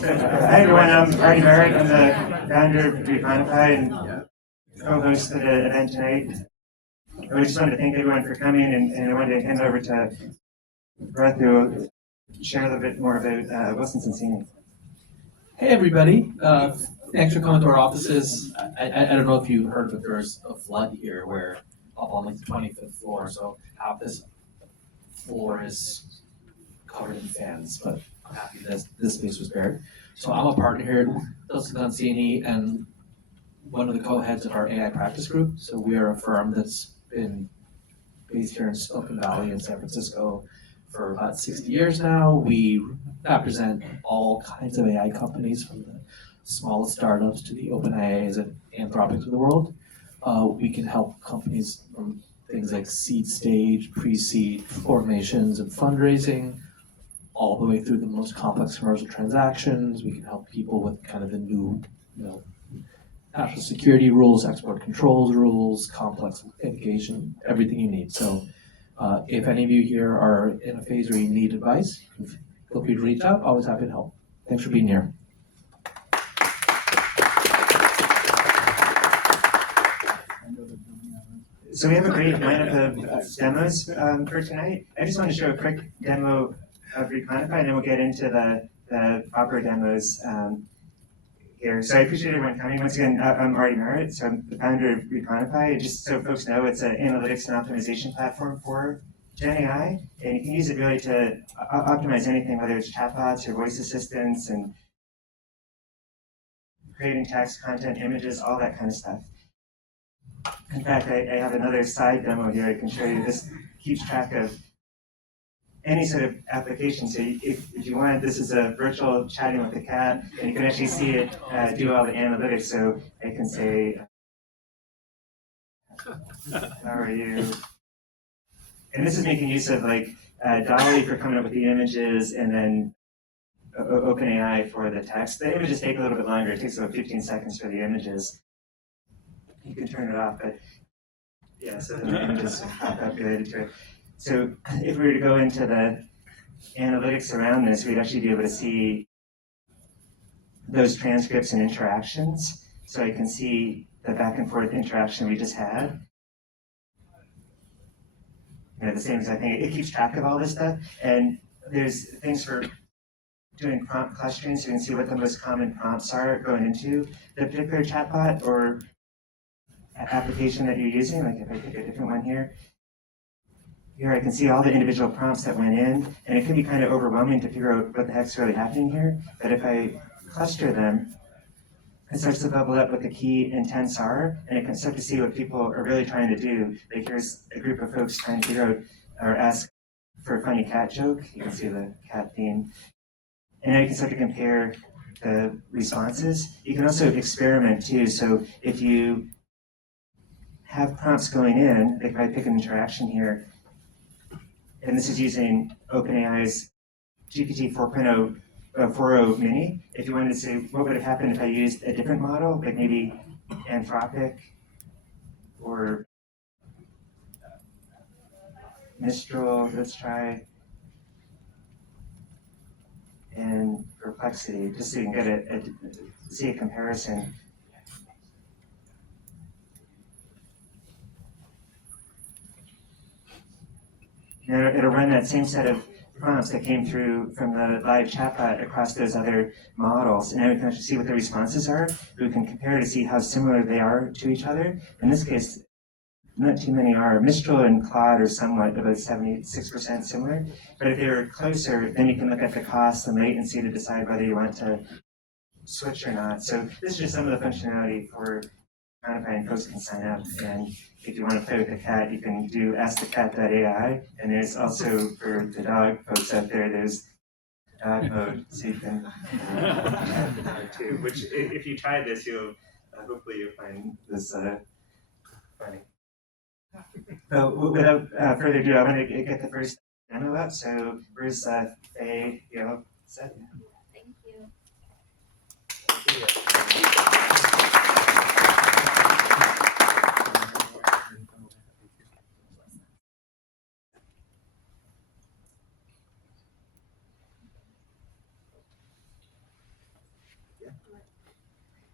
Hi everyone, I'm Artie Merritt. I'm the founder of Reconify and co-host of the event tonight. I just wanted to thank everyone for coming, and I wanted to hand over to Brett who will share a little bit more about Wilson Sonsini. Hey everybody, thanks for coming to our offices. I don't know if you heard, but there's a flood here where up on like the 25th floor, so half this floor is covered in fans, but I'm happy that this space was spared. So I'm a partner here at Wilson Sonsini and one of the co-heads of our AI practice group. So we are a firm that's been based here in Silicon Valley in San Francisco for about 60 years now. We represent all kinds of AI companies, from the smallest startups to the OpenAIs and Anthropics of the world. We can help companies from things like seed stage, pre-seed formations and fundraising, all the way through the most complex commercial transactions. We can help people with kind of the new, national security rules, export controls rules, complex litigation, everything you need. So if any of you here are in a phase where you need advice, feel free to reach out. Always happy to help. Thanks for being here. So we have a great lineup of demos for tonight. I just want to show a quick demo of Reconify, and then we'll get into the opera demos here. So I appreciate everyone coming. Once again, I'm Artie Merritt, so I'm the founder of Reconify. Just so folks know, it's an analytics and optimization platform for Gen AI, and you can use it really to optimize anything, whether it's chatbots or voice assistants and creating text, content, images, all that kind of stuff. In fact, I have another side demo here I can show you. This keeps track of any sort of application. So if you want, this is a virtual chatting with a cat, and you can actually see it do all the analytics. So I can say, how are you? And this is making use of like Dolly for coming up with the images, and then OpenAI for the text. The images take a little bit longer. It takes about 15 seconds for the images. You can turn it off, but yeah, so the images pop up related to it. So if we were to go into the analytics around this, we'd actually be able to see those transcripts and interactions. So I can see the back and forth interaction we just had. The same as I think it keeps track of all this stuff. And there's things for doing prompt clustering, so you can see what the most common prompts are going into the particular chatbot or application that you're using. Like if I pick a different one here, I can see all the individual prompts that went in, and it can be kind of overwhelming to figure out what the heck's really happening here. But if I cluster them, it starts to bubble up what the key intents are, and it can start to see what people are really trying to do. Like here's a group of folks trying to figure out or ask for a funny cat joke. You can see the cat theme. And now you can start to compare the responses. You can also experiment too. So if you have prompts going in, like if I pick an interaction here, and this is using OpenAI's GPT 4.0 mini. If you wanted to say what would have happened if I used a different model, like maybe Anthropic or Mistral, let's try, and Perplexity, just so you can get see a comparison. Now it'll run that same set of prompts that came through from the live chatbot across those other models. And now we can actually see what the responses are. We can compare to see how similar they are to each other. In this case, not too many are. Mistral and Claude are somewhat about 76% similar. But if they're closer, then you can look at the cost and latency to decide whether you want to switch or not. So this is just some of the functionality for Reconify, and folks can sign up. And if you want to play with the cat, you can do askthecat.ai. And there's also, for the dog folks out there, there's dog mode, so you can chat with the dog too. Which, if you try this, you'll hopefully you'll find this funny. So without further ado, I'm going to get the first demo up. So where's Faye? Set? Thank you.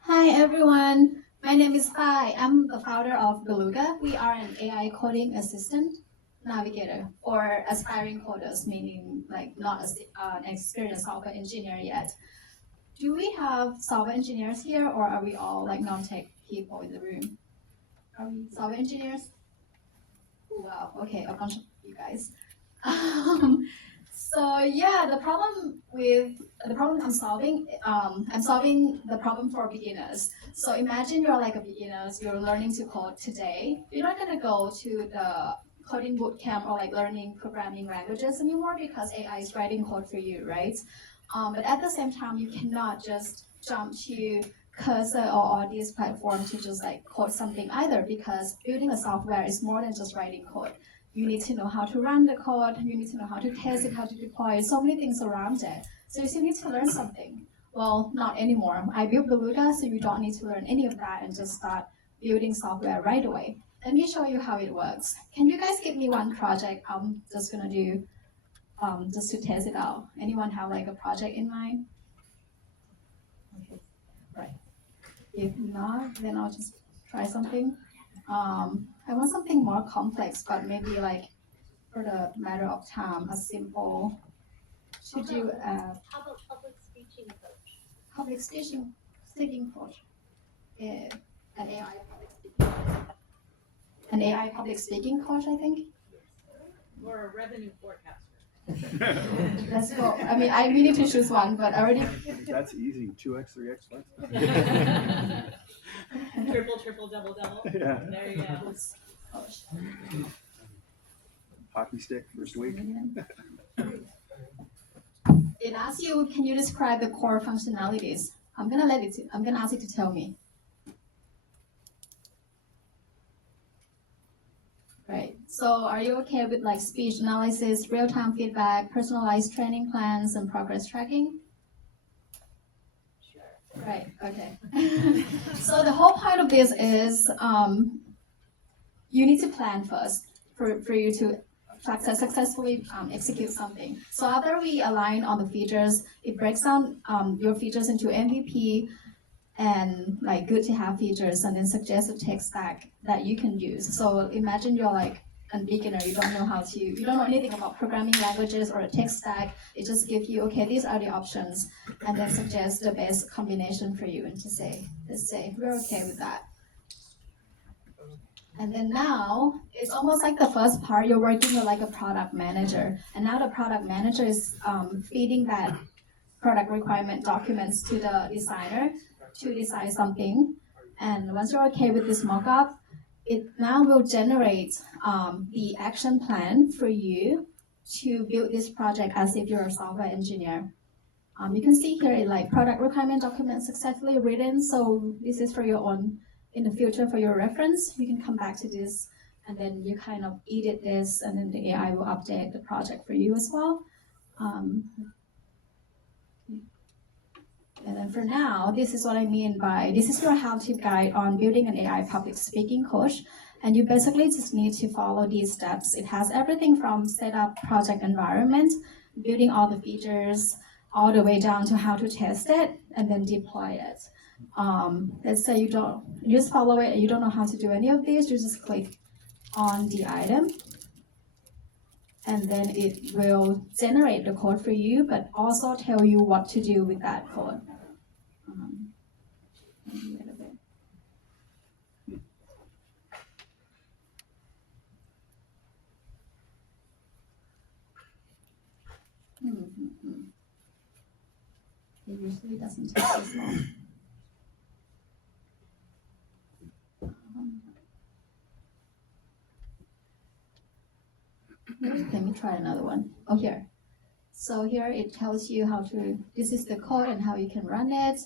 Hi everyone, my name is Fai. I'm the founder of Beluga. We are an AI coding assistant navigator for aspiring coders, meaning like not an experienced software engineer yet. Do we have software engineers here, or are we all like non-tech people in the room? Are we software engineers? Wow, okay, a bunch of you guys. So yeah, the problem I'm solving the problem for beginners. So imagine you're like a beginner, you're learning to code today. You're not gonna go to the coding bootcamp or like learning programming languages anymore because AI is writing code for you, right? But at the same time, you cannot just jump to Cursor or all these platforms to just like code something either, because building a software is more than just writing code. You need to know how to run the code, you need to know how to test it, how to deploy it, so many things around it. So you still need to learn something. Well, not anymore. I built Beluga, so you don't need to learn any of that and just start building software right away. Let me show you how it works. Can you guys give me one project I'm just gonna do just to test it out? Anyone have like a project in mind? Okay, right. If not, then I'll just try something. I want something more complex, but maybe like for the matter of time, a simple. Should you How about public speaking coach? public speaking coach? An AI public speaking. An AI public speaking coach, I think. Or a revenue forecaster? Let's go. I mean, we need to choose one, but I already. That's easy. 2x, 3x, flex. Triple, double. Yeah. There you go. Coach. Hockey stick first week. It asks you, can you describe the core functionalities? I'm gonna ask it to tell me. Right. So are you okay with like speech analysis, real-time feedback, personalized training plans, and progress tracking? Sure. Right. Okay. So the whole point of this is you need to plan first for you to successfully execute something. So after we align on the features, it breaks down your features into MVP and like good to have features, and then suggest a tech stack that you can use. So imagine you're like a beginner, you don't know anything about programming languages or a tech stack. It just gives you, okay, these are the options, and then suggest the best combination for you, and to say, let's say we're okay with that. And then now, it's almost like the first part, you're working with like a product manager. And now the product manager is feeding that product requirement documents to the designer to design something. And once you're okay with this mockup, it now will generate the action plan for you to build this project as if you're a software engineer. You can see here, like product requirement document successfully written. So this is for your own, in the future for your reference. You can come back to this, and then you kind of edit this, and then the AI will update the project for you as well. And then for now, this is what I mean by, this is your how-to guide on building an AI public speaking coach. And you basically just need to follow these steps. It has everything from set up project environment, building all the features, all the way down to how to test it and then deploy it. Let's say you just follow it and you don't know how to do any of these, you just click on the item, and then it will generate the code for you, but also tell you what to do with that code. It usually doesn't take this long. Let me try another one. Oh, here. So here it tells you how to, this is the code and how you can run it.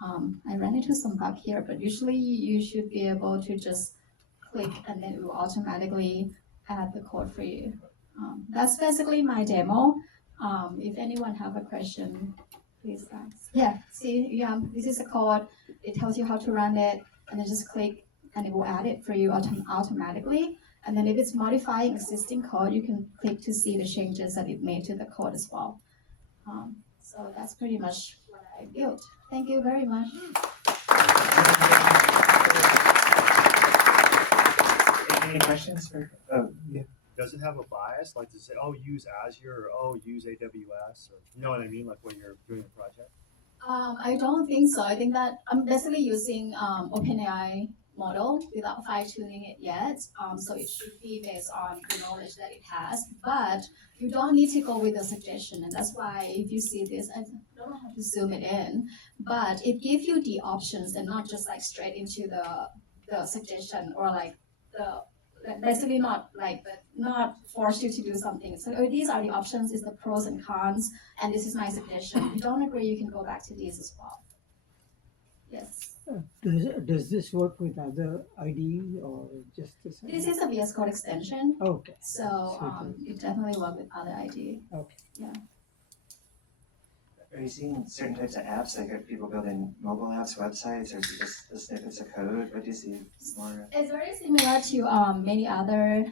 I ran into some bug here, but usually you should be able to just click and then it will automatically add the code for you. That's basically my demo. If anyone have a question, please ask. Yeah, see, this is the code. It tells you how to run it, and then just click and it will add it for you automatically. And then if it's modifying existing code, you can click to see the changes that it made to the code as well. So that's pretty much what I built. Thank you very much. Any questions for, oh, yeah. Does it have a bias? Like, does it say, oh, use Azure or oh, use AWS? Or, you know what I mean? Like when you're doing a project? I don't think so. I think that I'm basically using OpenAI model without fine tuning it yet. So it should be based on the knowledge that it has. But you don't need to go with a suggestion, and that's why if you see this, I don't know how to zoom it in, but it gives you the options and not just like straight into the suggestion or like the basically not force you to do something. So these are the options, is the pros and cons, and this is my suggestion. If you don't agree, you can go back to these as well. Yes. Does this work with other IDE or just this? This is a VS Code extension, Okay. so it definitely works with other ID. Okay. Yeah. Are you seeing certain types of apps, like are people building mobile apps, websites, or is it just the snippets of code? What do you see more? It's very similar to many other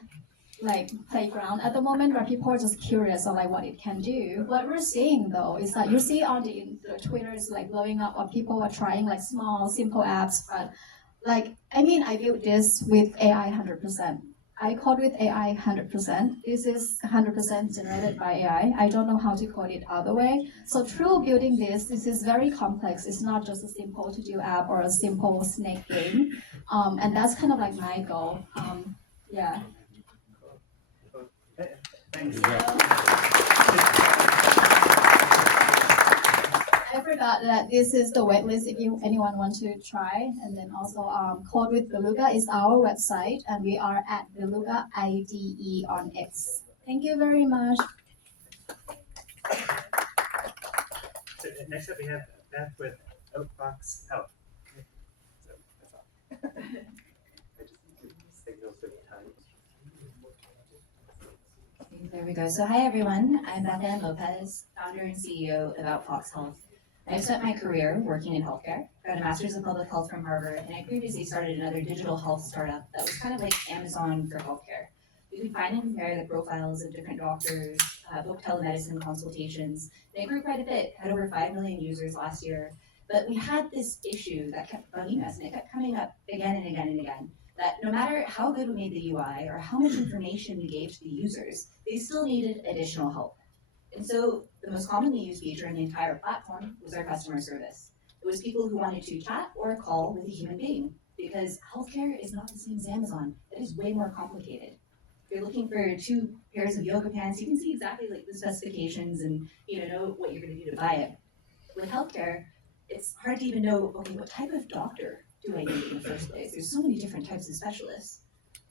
like playground at the moment where people are just curious on like what it can do. What we're seeing though is that you see on the Twitter is like blowing up, or people are trying like small simple apps, but like I built this with AI 100%. I code with AI 100%. This is 100% generated by AI. I don't know how to code it other way. So through building this is very complex. It's not just a simple to-do app or a simple snake game. And that's kind of like my goal. Yeah. Thanks. I forgot that this is the waitlist if anyone wants to try. And then also Code with Beluga is our website, and we are at Beluga IDE on X. Thank you very much. So next up we have Beth with Outfox Health. So that's all. I just signals the time. There we go. So hi everyone, I'm Beth Ann Lopez, founder and CEO of Outfox Health. I've spent my career working in healthcare, got a master's in public health from Harvard, and I previously started another digital health startup that was kind of like Amazon for healthcare. We could find and compare the profiles of different doctors, book telemedicine consultations. They grew quite a bit, had over 5 million users last year. But we had this issue that kept bugging us, and it kept coming up again and again and again, that no matter how good we made the UI or how much information we gave to the users, they still needed additional help. And so the most commonly used feature in the entire platform was our customer service. It was people who wanted to chat or call with a human being, because healthcare is not the same as Amazon. It is way more complicated. If you're looking for 2 pairs of yoga pants, you can see exactly like the specifications and know what you're going to do to buy it. With healthcare, it's hard to even know, okay, what type of doctor do I need in the first place? There's so many different types of specialists.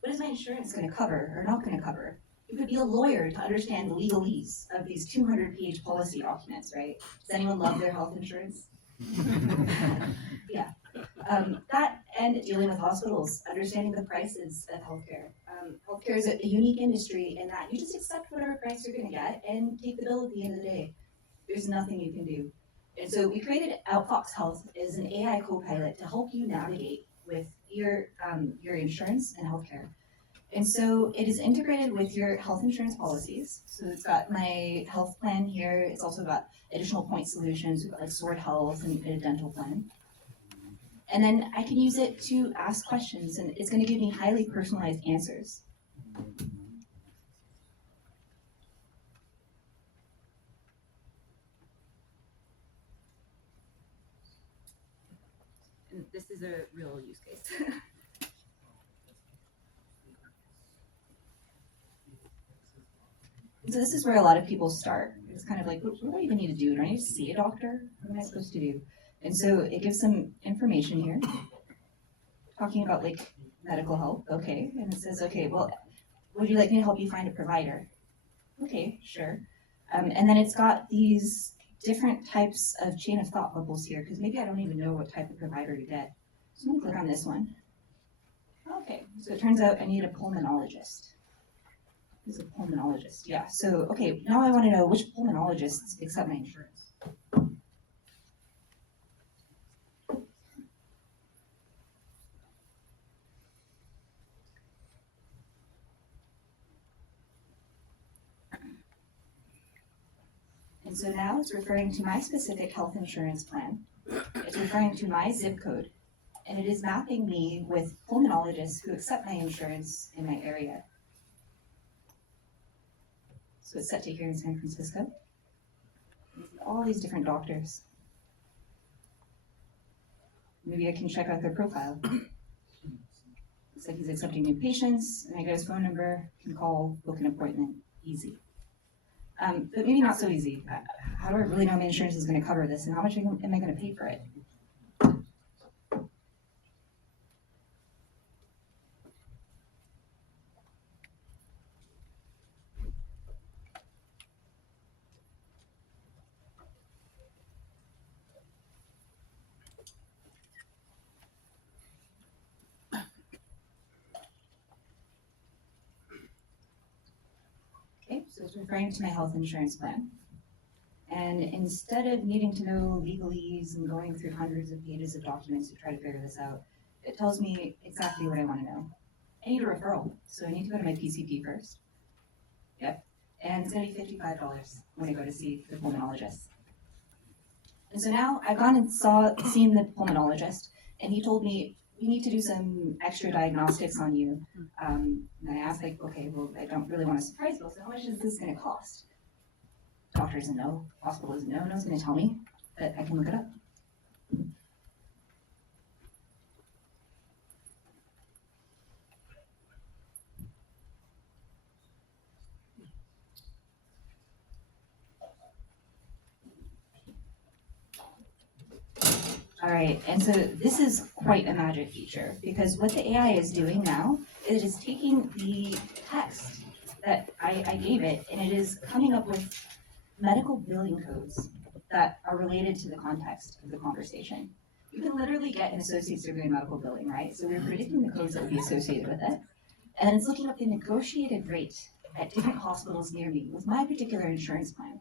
What is my insurance going to cover or not going to cover? You could be a lawyer to understand the legalese of these 200-page policy documents, right? Does anyone love their health insurance? Yeah. That and dealing with hospitals, understanding the prices of healthcare. Healthcare is a unique industry in that you just accept whatever price you're going to get and take the bill at the end of the day. There's nothing you can do. And so we created Outfox Health as an AI co-pilot to help you navigate with your insurance and healthcare. And so it is integrated with your health insurance policies. So it's got my health plan here. It's also got additional point solutions. We've got like Sword Health and a dental plan. And then I can use it to ask questions, and it's going to give me highly personalized answers. And this is a real use case. So this is where a lot of people start. It's kind of like, what do I even need to do? Do I need to see a doctor? What am I supposed to do? And so it gives some information here, talking about like medical health. Okay, and it says, okay, well, would you like me to help you find a provider? Okay, sure. And then it's got these different types of chain of thought bubbles here, because maybe I don't even know what type of provider to get. So I'm gonna click on this one. Okay, so it turns out I need a pulmonologist. Who's a pulmonologist? Yeah, so, okay, now I want to know which pulmonologists accept my insurance. And so now it's referring to my specific health insurance plan. It's referring to my zip code. and it is mapping me with pulmonologists who accept my insurance in my area. So it's set to here in San Francisco. All these different doctors. Maybe I can check out their profile. Looks like he's accepting new patients, and I got his phone number, can call, book an appointment, easy. But maybe not so easy. How do I really know my insurance is going to cover this, and how much am I going to pay for it? Okay, so it's referring to my health insurance plan. And instead of needing to know legalese and going through hundreds of pages of documents to try to figure this out, it tells me exactly what I want to know. I need a referral, so I need to go to my PCP first. Yep, and it's going to be $55 when I go to see the pulmonologist. And so now I've gone and seen the pulmonologist, and he told me, we need to do some extra diagnostics on you. And I asked, like, okay, well, I don't really want to surprise you, so how much is this going to cost? Doctor doesn't know, hospital doesn't know, no one's going to tell me, but I can look it up. All right, and so this is quite a magic feature, because what the AI is doing now is it is taking the text that I gave it, and it is coming up with medical billing codes that are related to the context of the conversation. You can literally get an associate's degree in medical billing, right? So we're predicting the codes that will be associated with it, and then it's looking up the negotiated rate at different hospitals near me with my particular insurance plan.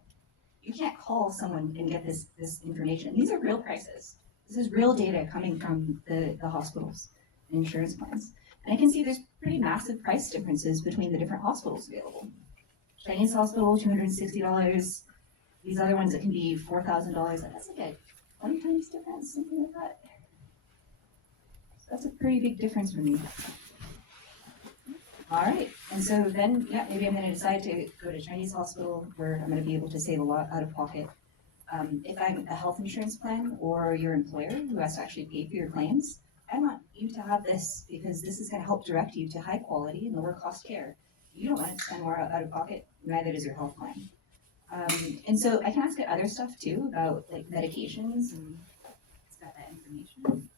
You can't call someone and get this information. These are real prices. This is real data coming from the hospitals and insurance plans. And I can see there's pretty massive price differences between the different hospitals available. Chinese hospital, $260. These other ones, it can be $4,000. That's like a 20 times difference, something like that. So that's a pretty big difference for me. All right, and so then, yeah, maybe I'm going to decide to go to a Chinese hospital where I'm going to be able to save a lot out of pocket. If I'm a health insurance plan or your employer who has to actually pay for your claims, I want you to have this because this is going to help direct you to high quality and lower cost care. You don't want to spend more out of pocket, neither does your health plan. And so I can ask it other stuff too about like medications, and it's got that information.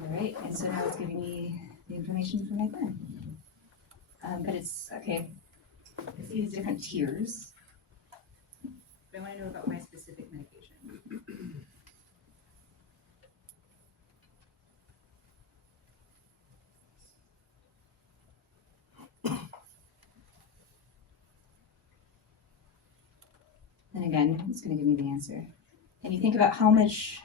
All right, and so now it's giving me the information for my plan. But it's, okay, I see these different tiers. But I want to know about my specific medication. And again, it's going to give me the answer. And you think about how much,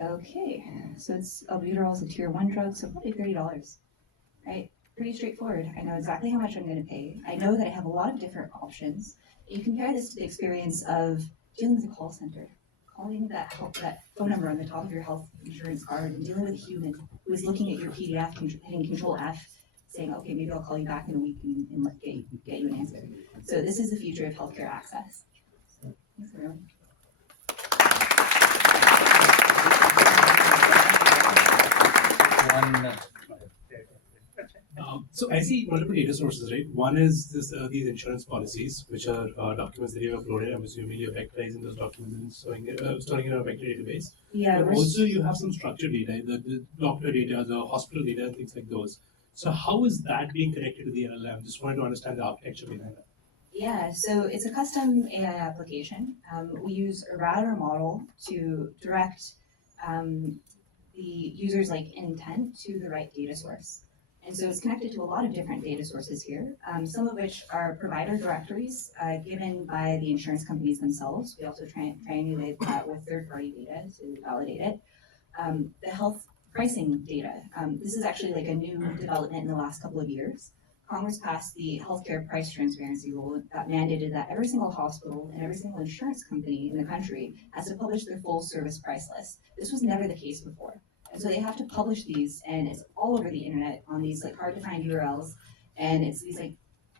okay, so it's albuterol is a tier 1 drug, so probably $30, right? Pretty straightforward. I know exactly how much I'm going to pay. I know that I have a lot of different options. You compare this to the experience of dealing with a call center, calling that phone number on the top of your health insurance card and dealing with a human who is looking at your PDF, hitting Control F, saying, okay, maybe I'll call you back in a week and get you an answer. So this is the future of healthcare access. Thanks, everyone. So I see multiple data sources, right? One is these insurance policies, which are documents that you have uploaded. I'm assuming you're vectorizing those documents and storing in a vector database. Yeah. But also you have some structured data, the doctor data, the hospital data, and things like those. So how is that being connected to the LLM? Just wanted to understand the architecture behind that. Yeah, so it's a custom AI application. We use a router model to direct the user's intent to the right data source. And so it's connected to a lot of different data sources here, some of which are provider directories given by the insurance companies themselves. We also triangulate that with third-party data to validate it. The health pricing data. This is actually like a new development in the last couple of years. Congress passed the healthcare price transparency rule that mandated that every single hospital and every single insurance company in the country has to publish their full service price list. This was never the case before. And so they have to publish these, and it's all over the internet on these like hard to find URLs. And it's these like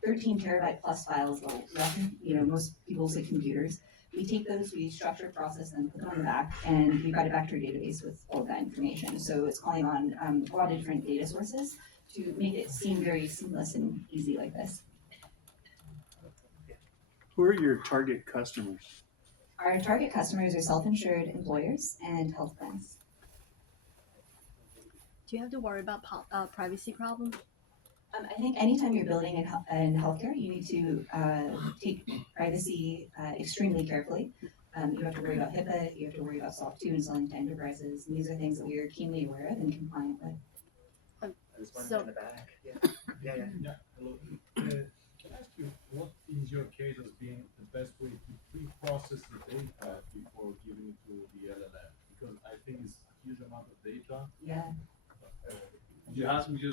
13 terabyte plus files that, you know, most people's like computers. We take those, we structure, process them, put them on the back, and we write it back to our database with all of that information. So it's calling on a lot of different data sources to make it seem very seamless and easy like this. Who are your target customers? Our target customers are self-insured employers and health plans. Do you have to worry about privacy problems? I think anytime you're building in healthcare, you need to take privacy extremely carefully. You have to worry about HIPAA, you have to worry about SOC 2 and selling to enterprises. And these are things that we are keenly aware of and compliant with. There's one So- in the back. Yeah. Yeah. Yeah, hello. Can I ask you, what in your case has been the best way to pre-process the data before giving it to the LLM? Because I think it's a huge amount of data. Yeah. Did you ask me to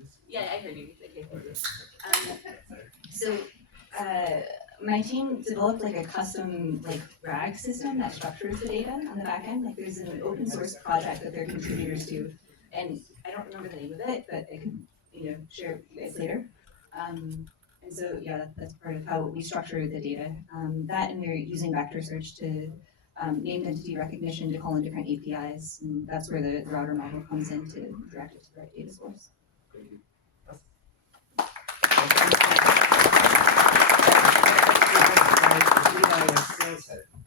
this? Yeah, I heard you. Okay, thank you. So, my team developed like a custom like RAG system that structures the data on the back end. Like there's an open source project that they're contributors to, and I don't remember the name of it, but I can, you know, share it with you guys later. And so yeah, that's part of how we structure the data. That, and we're using vector search to named entity recognition to call in different APIs, and that's where the router model comes in to direct it to the right data source. Thank you.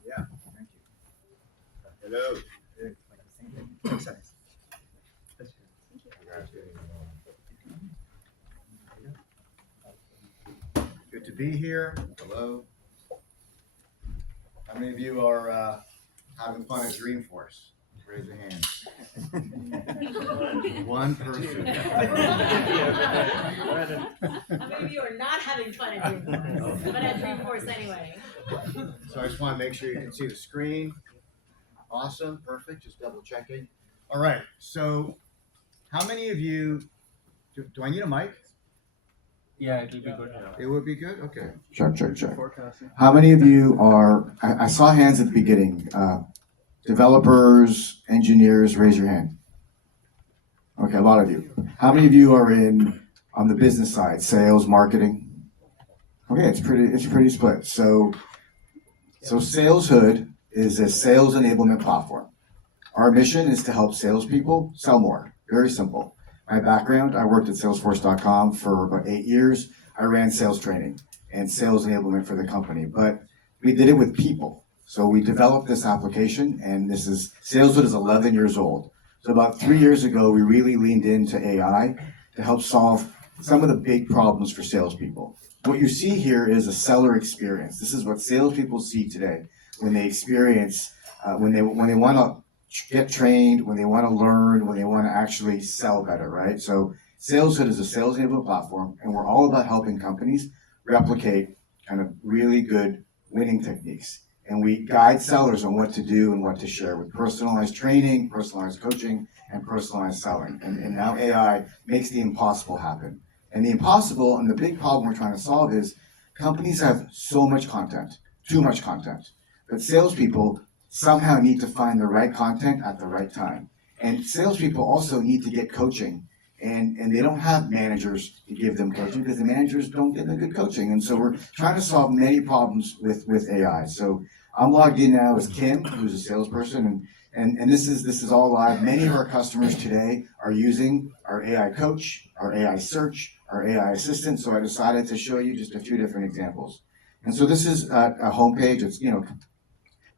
Yeah, thank you. Hello. Good to be here. Hello. How many of you are having fun at Dreamforce? Raise your hand. One person. How many of you are not having fun at Dreamforce? But at Dreamforce anyway. So I just want to make sure you can see the screen. Awesome, perfect, just double checking. All right, so how many of you, do I need a mic? Yeah, it will be good. It would be good, okay. Forecasting. How many of you are, I saw hands at the beginning, developers, engineers, raise your hand. Okay, a lot of you. How many of you are on the business side, sales, marketing? Okay, it's pretty split. So Saleshood is a sales enablement platform. Our mission is to help salespeople sell more. Very simple. My background, I worked at Salesforce.com for about 8 years. I ran sales training and sales enablement for the company, but we did it with people. So we developed this application, and Saleshood is 11 years old. So about 3 years ago, we really leaned into AI to help solve some of the big problems for salespeople. What you see here is a seller experience. This is what salespeople see today when they experience, when they want to get trained, when they want to learn, when they want to actually sell better, right? So Saleshood is a sales enablement platform, and we're all about helping companies replicate kind of really good winning techniques. And we guide sellers on what to do and what to share with personalized training, personalized coaching, and personalized selling. And now AI makes the impossible happen. And the impossible and the big problem we're trying to solve is companies have so much content, too much content, but salespeople somehow need to find the right content at the right time. And salespeople also need to get coaching, and they don't have managers to give them coaching because the managers don't get the good coaching. And so we're trying to solve many problems with AI. So I'm logged in now as Kim, who's a salesperson, and this is all live. Many of our customers today are using our AI coach, our AI search, our AI assistant. So I decided to show you just a few different examples. And so this is a homepage. It's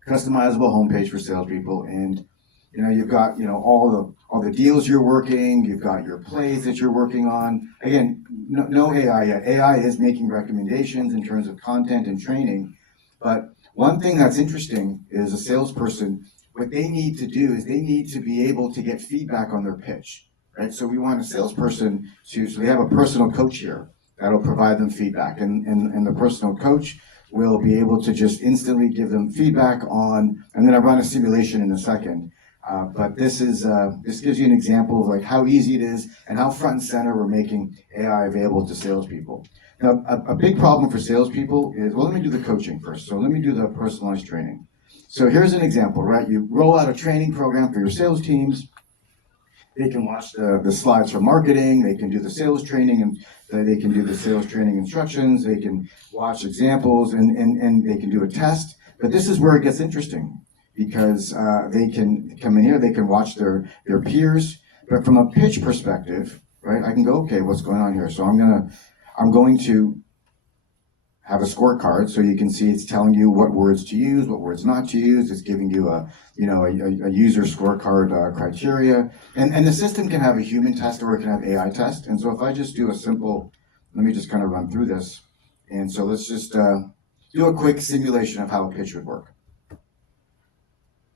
customizable homepage for salespeople, and you've got all the deals you're working. You've got your plays that you're working on. Again, no AI yet. AI is making recommendations in terms of content and training, but one thing that's interesting is a salesperson, what they need to do is they need to be able to get feedback on their pitch, right? So we want a salesperson so they have a personal coach here that'll provide them feedback, and the personal coach will be able to just instantly give them feedback on, I'm going to run a simulation in a second, But this gives you an example of like how easy it is and how front and center we're making AI available to salespeople. Now, a big problem for salespeople is, well, let me do the coaching first. So let me do the personalized training. So here's an example, right? You roll out a training program for your sales teams. They can watch the slides for marketing. They can do the sales training, and they can do the sales training instructions. They can watch examples, and they can do a test. But this is where it gets interesting, because they can come in here, they can watch their peers. But from a pitch perspective, right, I can go, okay, what's going on here? So I'm going to have a scorecard, so you can see it's telling you what words to use, what words not to use. It's giving you a user scorecard criteria, and the system can have a human test or it can have AI test. And so if I just do a simple, let me just kind of run through this. And so let's just do a quick simulation of how a pitch would work.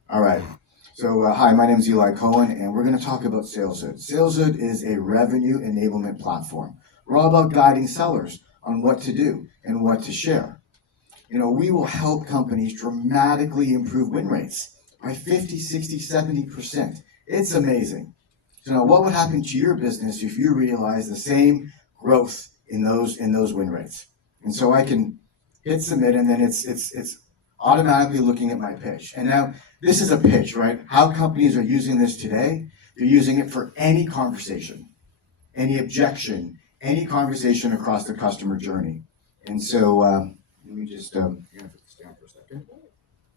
All right. So hi, my name is Eli Cohen, and we're going to talk about Saleshood. Saleshood is a revenue enablement platform. We're all about guiding sellers on what to do and what to share. We will help companies dramatically improve win rates by 50, 60, 70%. It's amazing. So now what would happen to your business if you realize the same growth in those win rates? And so I can hit submit, and then it's automatically looking at my pitch. And now this is a pitch, right? How companies are using this today, they're using it for any conversation, any objection, any conversation across the customer journey. And so let me just put this down for a second.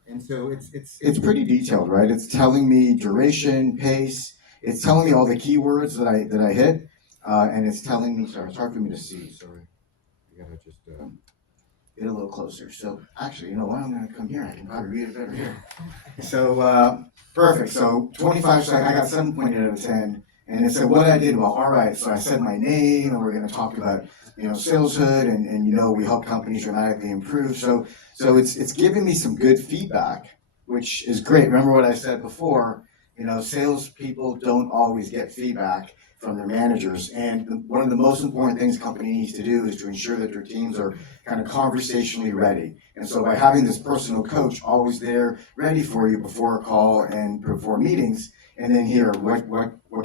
And so it's pretty detailed, right? It's telling me duration, pace. It's telling me all the keywords that I hit, and it's telling me. Sorry, it's hard for me to see. Sorry, I gotta just get a little closer. So actually, you know what? I'm gonna come here. I can probably read it better here. So perfect. So 25 seconds. I got 7.8 out of 10. And it said what I did well. All right, so I said my name, and we're going to talk about Saleshood, and we help companies dramatically improve. So it's giving me some good feedback, which is great. Remember what I said before? Salespeople don't always get feedback from their managers, and one of the most important things a company needs to do is to ensure that their teams are kind of conversationally ready. And so by having this personal coach always there, ready for you before a call and before meetings. And then here, what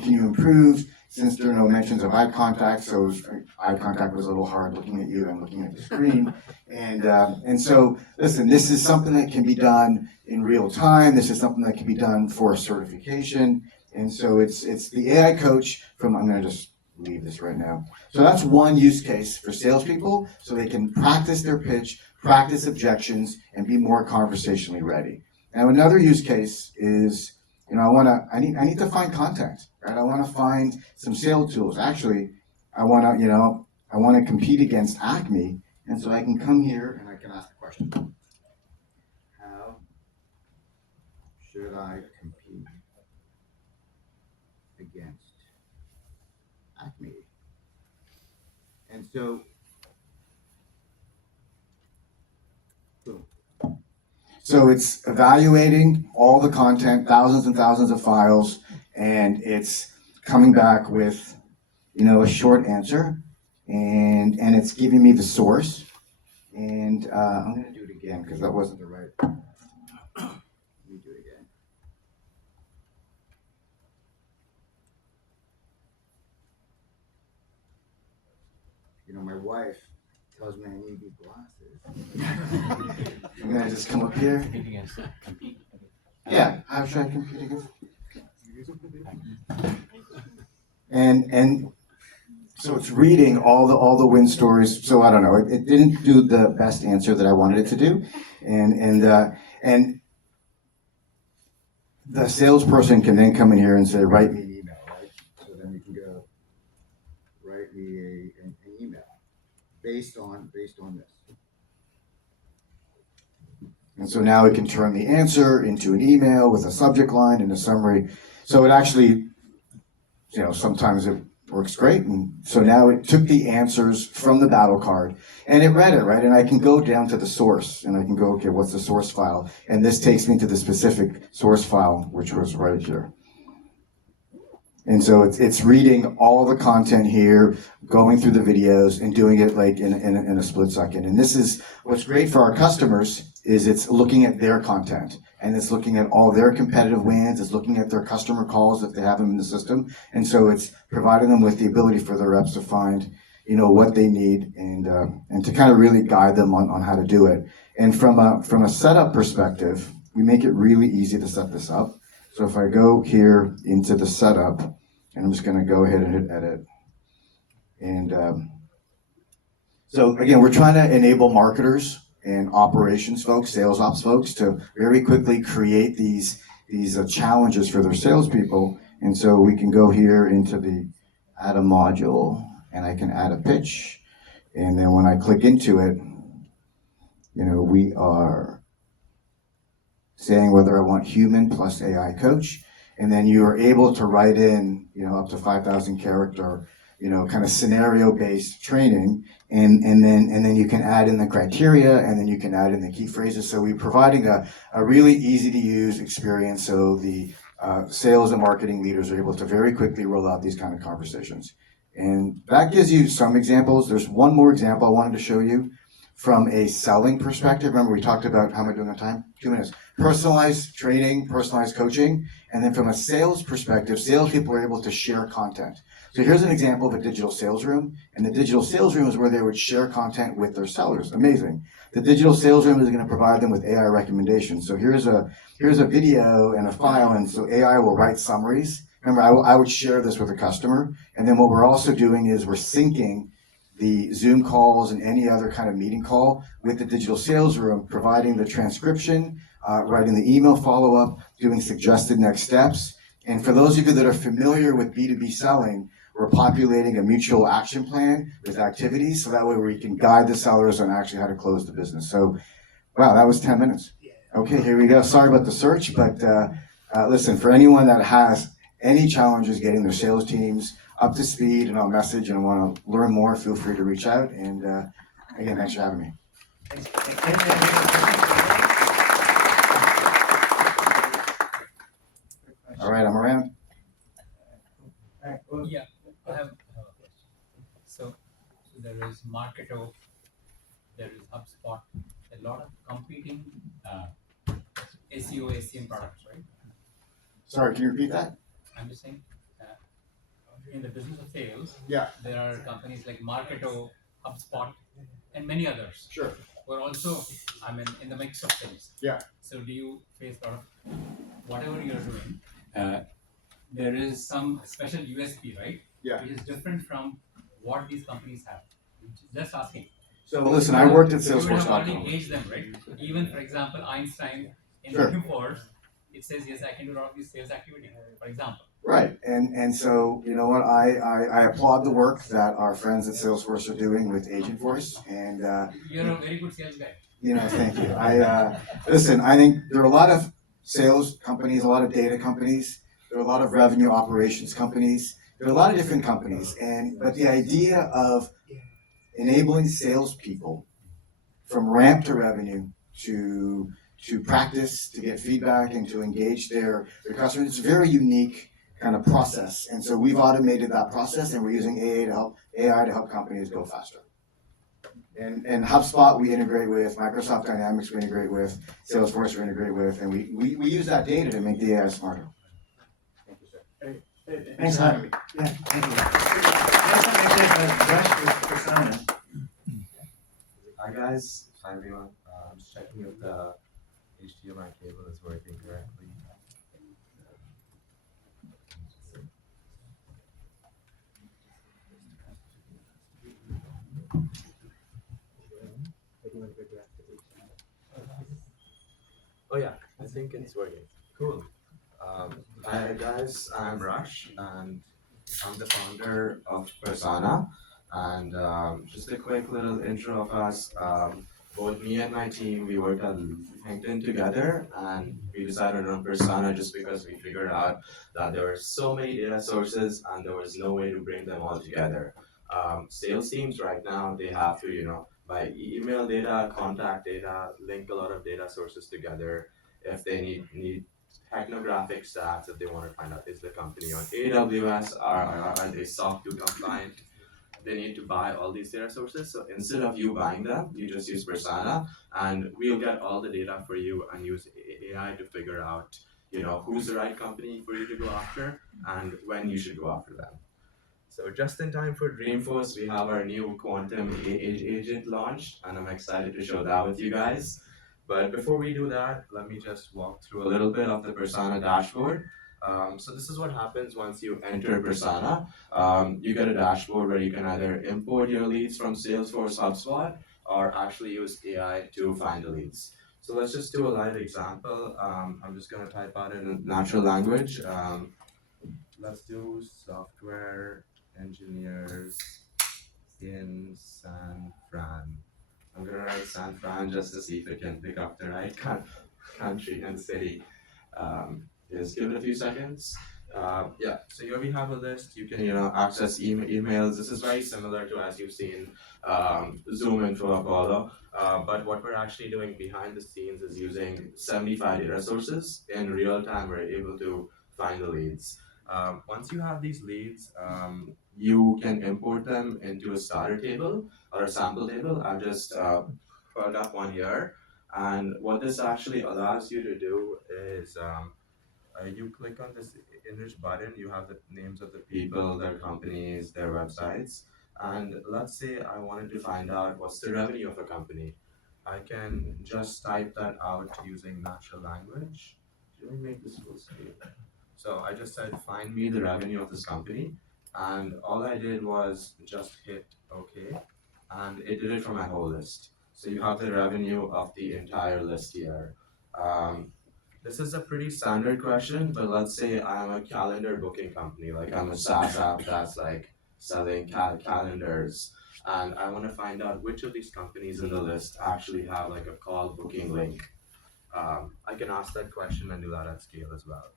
can you improve? Since there are no mentions of eye contact, so eye contact was a little hard looking at you and looking at the screen. And so, listen, this is something that can be done in real time. This is something that can be done for a certification. And so it's the AI coach from, I'm going to just leave this right now. So that's one use case for salespeople, so they can practice their pitch, practice objections, and be more conversationally ready. Now, another use case is, I need to find content, right? I want to find some sales tools. Actually, I want to compete against Acme, and so I can come here and I can ask the question: how should I compete against Acme? And so, boom. So it's evaluating all the content, thousands and thousands of files, and it's coming back with, a short answer, and it's giving me the source. And I'm going to do it again because that wasn't the right. Let me do it again. My wife tells me I need these glasses. I'm gonna just come up here. Yeah, how should I compete against? And so it's reading all the win stories. So I don't know. It didn't do the best answer that I wanted it to do, and the salesperson can then come in here and say, write me an email, right? So then you can go, write me an email based on this. And so now it can turn the answer into an email with a subject line and a summary. So it actually, sometimes it works great. And so now it took the answers from the battle card and it read it, right? And I can go down to the source and I can go, okay, what's the source file? And this takes me to the specific source file, which was right here. And so it's reading all the content here, going through the videos and doing it like in a split second. And this is what's great for our customers is it's looking at their content and it's looking at all their competitive wins, it's looking at their customer calls if they have them in the system. And so it's providing them with the ability for their reps to find, what they need and to kind of really guide them on how to do it. And from a setup perspective, we make it really easy to set this up. So if I go here into the setup, and I'm just going to go ahead and hit edit. And so again, we're trying to enable marketers and operations folks, sales ops folks, to very quickly create these challenges for their salespeople. And so we can go here into the add a module, and I can add a pitch. And then when I click into it, we are saying whether I want human plus AI coach. And then you are able to write in, up to 5,000 character, kind of scenario-based training, and then you can add in the criteria, and then you can add in the key phrases. So we're providing a really easy-to-use experience, so the sales and marketing leaders are able to very quickly roll out these kind of conversations. And that gives you some examples. There's one more example I wanted to show you from a selling perspective. Remember, we talked about how am I doing on time? 2 minutes. Personalized training, personalized coaching, and then from a sales perspective, salespeople are able to share content. So here's an example of a digital sales room, and the digital sales room is where they would share content with their sellers. Amazing. The digital sales room is going to provide them with AI recommendations. So here's a video and a file, and so AI will write summaries. Remember, I would share this with a customer, and then what we're also doing is we're syncing the Zoom calls and any other kind of meeting call with the digital sales room, providing the transcription, writing the email follow-up, doing suggested next steps. And for those of you that are familiar with B2B selling, we're populating a mutual action plan with activities, so that way we can guide the sellers on actually how to close the business. So, wow, that was 10 minutes. Okay, here we go. Sorry about the search, but listen, for anyone that has any challenges getting their sales teams up to speed and on message and want to learn more, feel free to reach out. And again, thanks for having me. All right, I'm around. Yeah, I have a question. So there is Marketo, there is HubSpot, a lot of competing SEO, SEM products, right? Sorry, can you repeat that? I'm just saying, in the business of sales, Yeah. there are companies like Marketo, HubSpot, and many others. Sure. Who are also, in the mix of things. Yeah. So do you face a lot of, whatever you're doing, there is some special USP, right? Yeah. Which is different from what these companies have. Just asking. So listen, I worked at You would have already Salesforce.com. gauged them, right? Even, for example, Einstein in Sure. the report, it says, yes, I can do a lot of these sales activity, for example. Right, and so you know what, I applaud the work that our friends at Salesforce are doing with Agentforce, and You're a very good sales guy. Thank you. Listen, I think there are a lot of sales companies, a lot of data companies, there are a lot of revenue operations companies, there are a lot of different companies, but the idea of enabling salespeople from ramp to revenue to practice, to get feedback, and to engage their customers, it's a very unique kind of process. And so we've automated that process, and we're using AI to help companies go faster. And HubSpot we integrate with, Microsoft Dynamics we integrate with, Salesforce we integrate with, and we use that data to make the AI smarter. Thank you, sir. Thanks a lot. Yeah, thank you. Josh with Persana. Hi guys, hi everyone. I'm just checking if the HDMI cable is working correctly. Oh yeah, I think it's working. Cool. Hi guys, I'm Rush and I'm the founder of Persana. And just a quick little intro of us. Both me and my team, we worked at LinkedIn together, and we decided on Persana just because we figured out that there were so many data sources and there was no way to bring them all together. Sales teams right now, they have to, by email data, contact data, link a lot of data sources together. If they need technographic stats, if they want to find out is the company on AWS, are they SOC 2 compliant? they need to buy all these data sources. So instead of you buying them, you just use Persona, and we'll get all the data for you and use AI to figure out, who's the right company for you to go after and when you should go after them. So just in time for Dreamforce, we have our new quantum agent launched, and I'm excited to show that with you guys. But before we do that, let me just walk through a little bit of the Persona dashboard. So this is what happens once you enter Persona. You get a dashboard where you can either import your leads from Salesforce HubSpot or actually use AI to find the leads. So let's just do a live example. I'm just going to type out in natural language. Let's do software engineers in San Fran. I'm gonna write San Fran just to see if it can pick up the right country and city. Just give it a few seconds. Yeah, so here we have a list. You can, access emails. This is very similar to as you've seen Zoom Info Apollo. But what we're actually doing behind the scenes is using 75 data sources. In real time, we're able to find the leads. Once you have these leads, you can import them into a starter table or a sample table. I've just put up one here. And what this actually allows you to do is you click on this enrich button, you have the names of the people, their companies, their websites. And let's say I wanted to find out what's the revenue of a company. I can just type that out using natural language. Should we make this full screen? So I just said, find me the revenue of this company. And all I did was just hit OK. And it did it for my whole list. So you have the revenue of the entire list here. This is a pretty standard question, but let's say I'm a calendar booking company, like I'm a SaaS app that's like selling calendars. And I want to find out which of these companies in the list actually have like a call booking link. I can ask that question and do that at scale as well.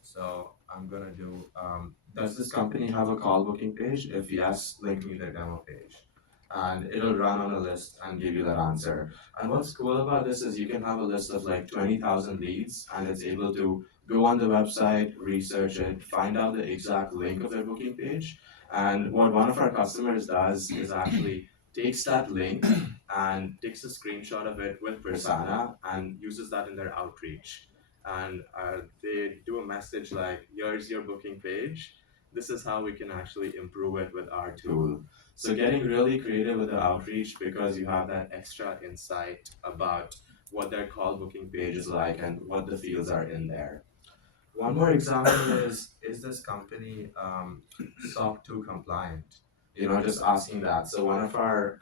So I'm gonna do, does this company have a call booking page? If yes, link me their demo page. And it'll run on a list and give you that answer. And what's cool about this is you can have a list of like 20,000 leads, and it's able to go on the website, research it, find out the exact link of their booking page. And what one of our customers does is actually takes that link and takes a screenshot of it with Persona and uses that in their outreach. And they do a message like, here's your booking page. This is how we can actually improve it with our tool. So getting really creative with the outreach because you have that extra insight about what their call booking page is like and what the fields are in there. One more example is this company SOC 2 compliant? Just asking that. So one of our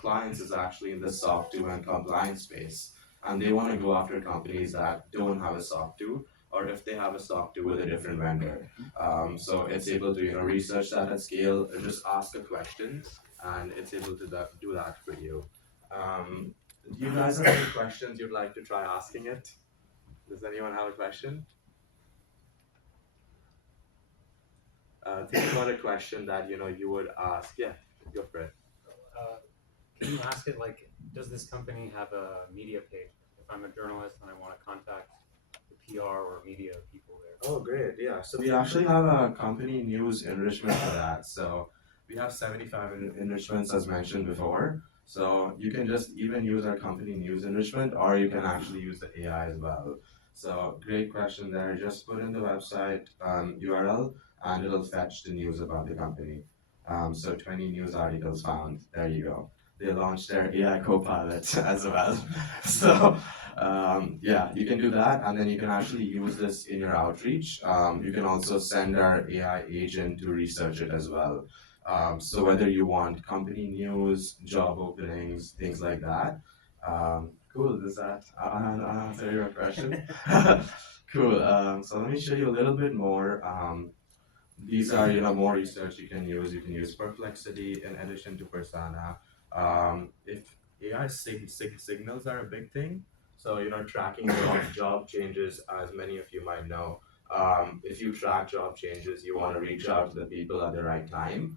clients is actually in the SOC 2 and compliance space, and they want to go after companies that don't have a SOC 2, or if they have a SOC 2 with a different vendor. So it's able to research that at scale, just ask a question, and it's able to do that for you. Do you guys have any questions you'd like to try asking it? Does anyone have a question? Think about a question that you would ask. Yeah, go for it. Can you ask it like, does this company have a media page? If I'm a journalist and I want to contact the PR or media people there. Oh, great. Yeah. So we actually have a company news enrichment for that. So we have 75 enrichments as mentioned before. So you can just even use our company news enrichment, or you can actually use the AI as well. So great question there. Just put in the website URL and it'll fetch the news about the company. So 20 news articles found. There you go. They launched their AI Copilot as well. So yeah, you can do that, and then you can actually use this in your outreach. You can also send our AI agent to research it as well. So whether you want company news, job openings, things like that. Cool, does that answer your question? Cool, so let me show you a little bit more. These are more research you can use. You can use Perplexity in addition to Persona. If AI signals are a big thing, so tracking job changes, as many of you might know. If you track job changes, you want to reach out to the people at the right time.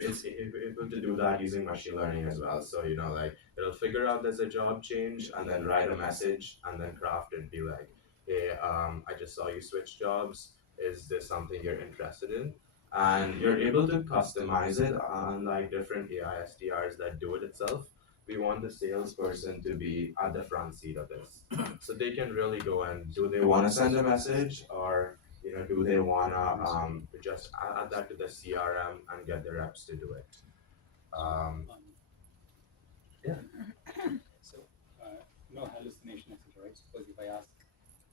It's able to do that using machine learning as well. So like it'll figure out there's a job change and then write a message and then craft it, be like, hey, I just saw you switch jobs. Is this something you're interested in? and you're able to customize it. Unlike different AI SDRs that do it itself, we want the salesperson to be at the front seat of this, so they can really go and do they want to send a message, or do they want to just add that to the CRM and get the reps to do it. Yeah. So, no hallucination, etc. Right? Suppose if I ask,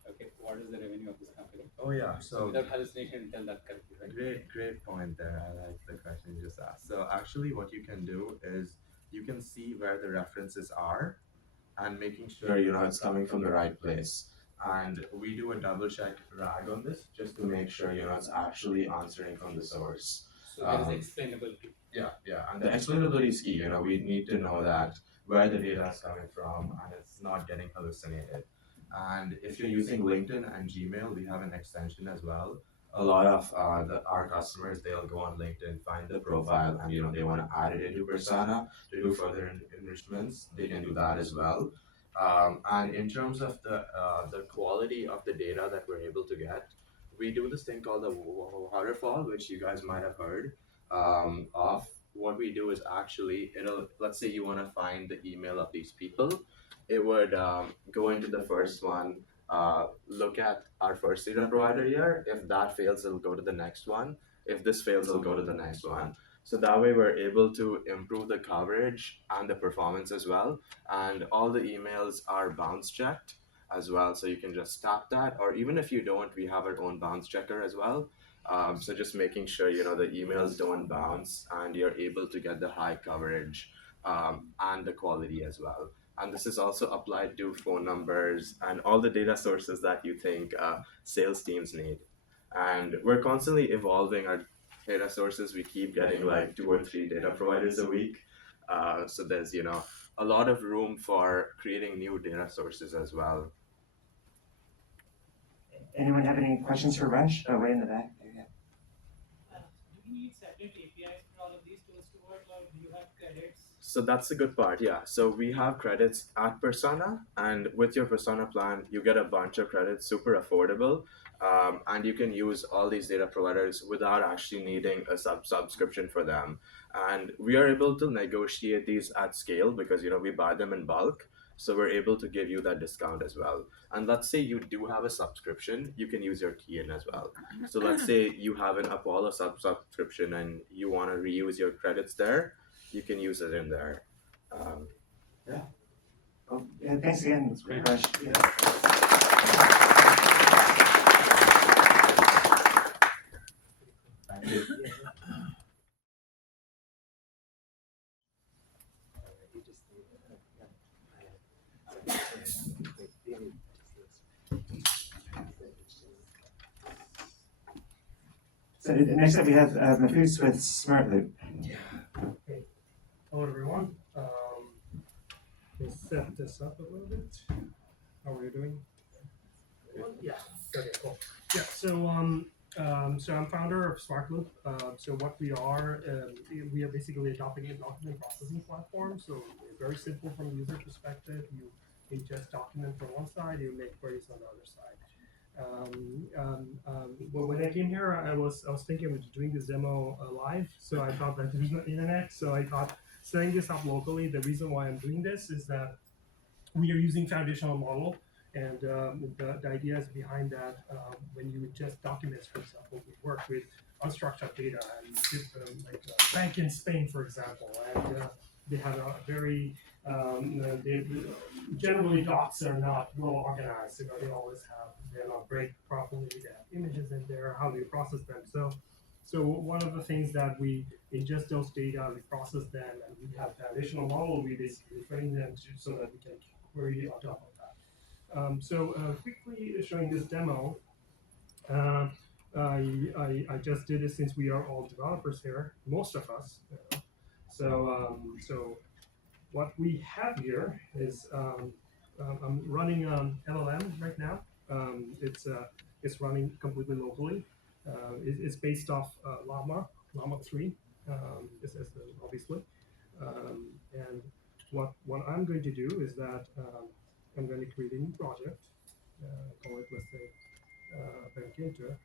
okay, what is the revenue of this company? Oh yeah. So without hallucination, tell that correctly, right? Great point there. I like the question you just asked. So actually, what you can do is you can see where the references are, and making sure it's coming from the right place. And we do a double check RAG on this just to make sure it's actually answering from the source. So there is explainability. Yeah, and the explainability is key. We need to know that where the data is coming from and it's not getting hallucinated. And if you're using LinkedIn and Gmail, we have an extension as well. A lot of our customers, they'll go on LinkedIn, find the profile, and they want to add it into Persana to do further enrichments. They can do that as well. And in terms of the quality of the data that we're able to get, we do this thing called the waterfall, which you guys might have heard of. What we do is actually, let's say you want to find the email of these people, it would go into the first one, look at our first data provider here. If that fails, it'll go to the next one. If this fails, it'll go to the next one. So that way we're able to improve the coverage and the performance as well. And all the emails are bounce checked as well. So you can just tap that, or even if you don't, we have our own bounce checker as well. So just making sure, the emails don't bounce and you're able to get the high coverage and the quality as well. And this is also applied to phone numbers and all the data sources that you think sales teams need. And we're constantly evolving our data sources. We keep getting like 2 or 3 data providers a week. So there's, a lot of room for creating new data sources as well. Anyone have any questions for Rush? Oh, way in the back. There you go. Do you need separate APIs for all of these tools to work, or do you have credits? So that's the good part, yeah. So we have credits at Persana, and with your Persana plan, you get a bunch of credits, super affordable, and you can use all these data providers without actually needing a subscription for them. And we are able to negotiate these at scale because we buy them in bulk. So we're able to give you that discount as well. And let's say you do have a subscription, you can use your key in as well. So let's say you have an Apollo subscription and you want to reuse your credits there, you can use it in there. Yeah. Well, yeah, thanks again. That's great, Rush. Yeah. Thank you. So next up we have Mahfouz with Smartloop. Okay. Hello everyone. Let's set this up a little bit. How are you doing? Yeah. Okay. Cool. Yeah. So I'm founder of Smartloop. So what we are basically adopting a document processing platform. So very simple from the user perspective. You ingest document from one side, you make queries on the other side. Well, when I came here, I was thinking of doing this demo live. So I thought that there's no internet. So I thought setting this up locally. The reason why I'm doing this is that we are using foundational model. And the idea is behind that, when you ingest documents, for example, we work with unstructured data and give them like a bank in Spain, for example, and they have a very, generally docs are not well organized. They always have, they're not break properly, they have images in there, how they process them. So one of the things that we ingest those data, we process them, and we have foundational model, we basically train them so that we can query on top of that. Quickly showing this demo, I just did it since we are all developers here, most of us. So what we have here is I'm running LLM right now. It's running completely locally. It's based off Llama 3, obviously. And what I'm going to do is that I'm going to create a new project, call it, let's say, Bank Inter.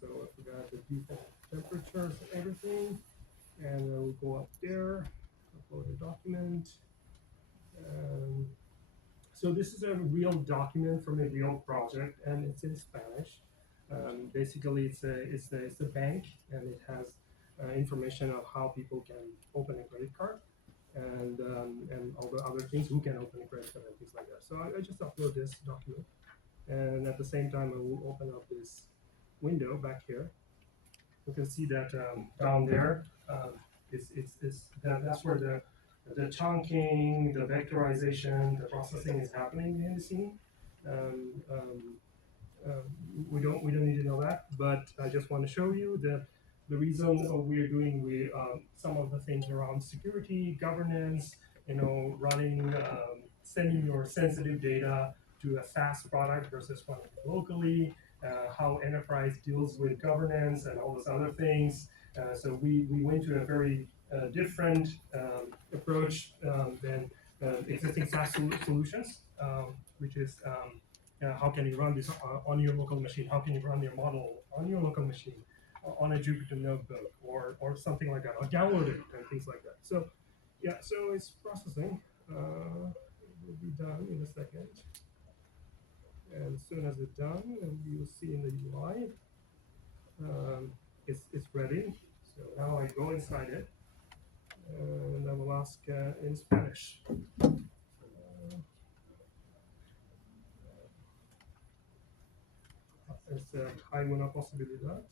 so I forgot the default temperatures and everything. And then we go up there, upload a document. So this is a real document from a real project, and it's in Spanish. Basically, it's a bank, and it has information of how people can open a credit card, and all the other things, who can open a credit card and things like that. So I just upload this document, and at the same time, I will open up this window back here. You can see that down there, that's where the chunking, the vectorization, the processing is happening behind the scene. We don't need to know that, but I just want to show you the reason we're doing some of the things around security, governance, running, sending your sensitive data to a SaaS product versus running it locally, how enterprise deals with governance and all those other things. So we went to a very different approach than existing SaaS solutions, which is how can you run this on your local machine? How can you run your model on your local machine, on a Jupyter notebook, or something like that, or download it and things like that. So yeah, so it's processing. It will be done in a second. And as soon as it's done, you will see in the UI, it's ready. So now I go inside it, and I will ask in Spanish. Hay una posibilidad.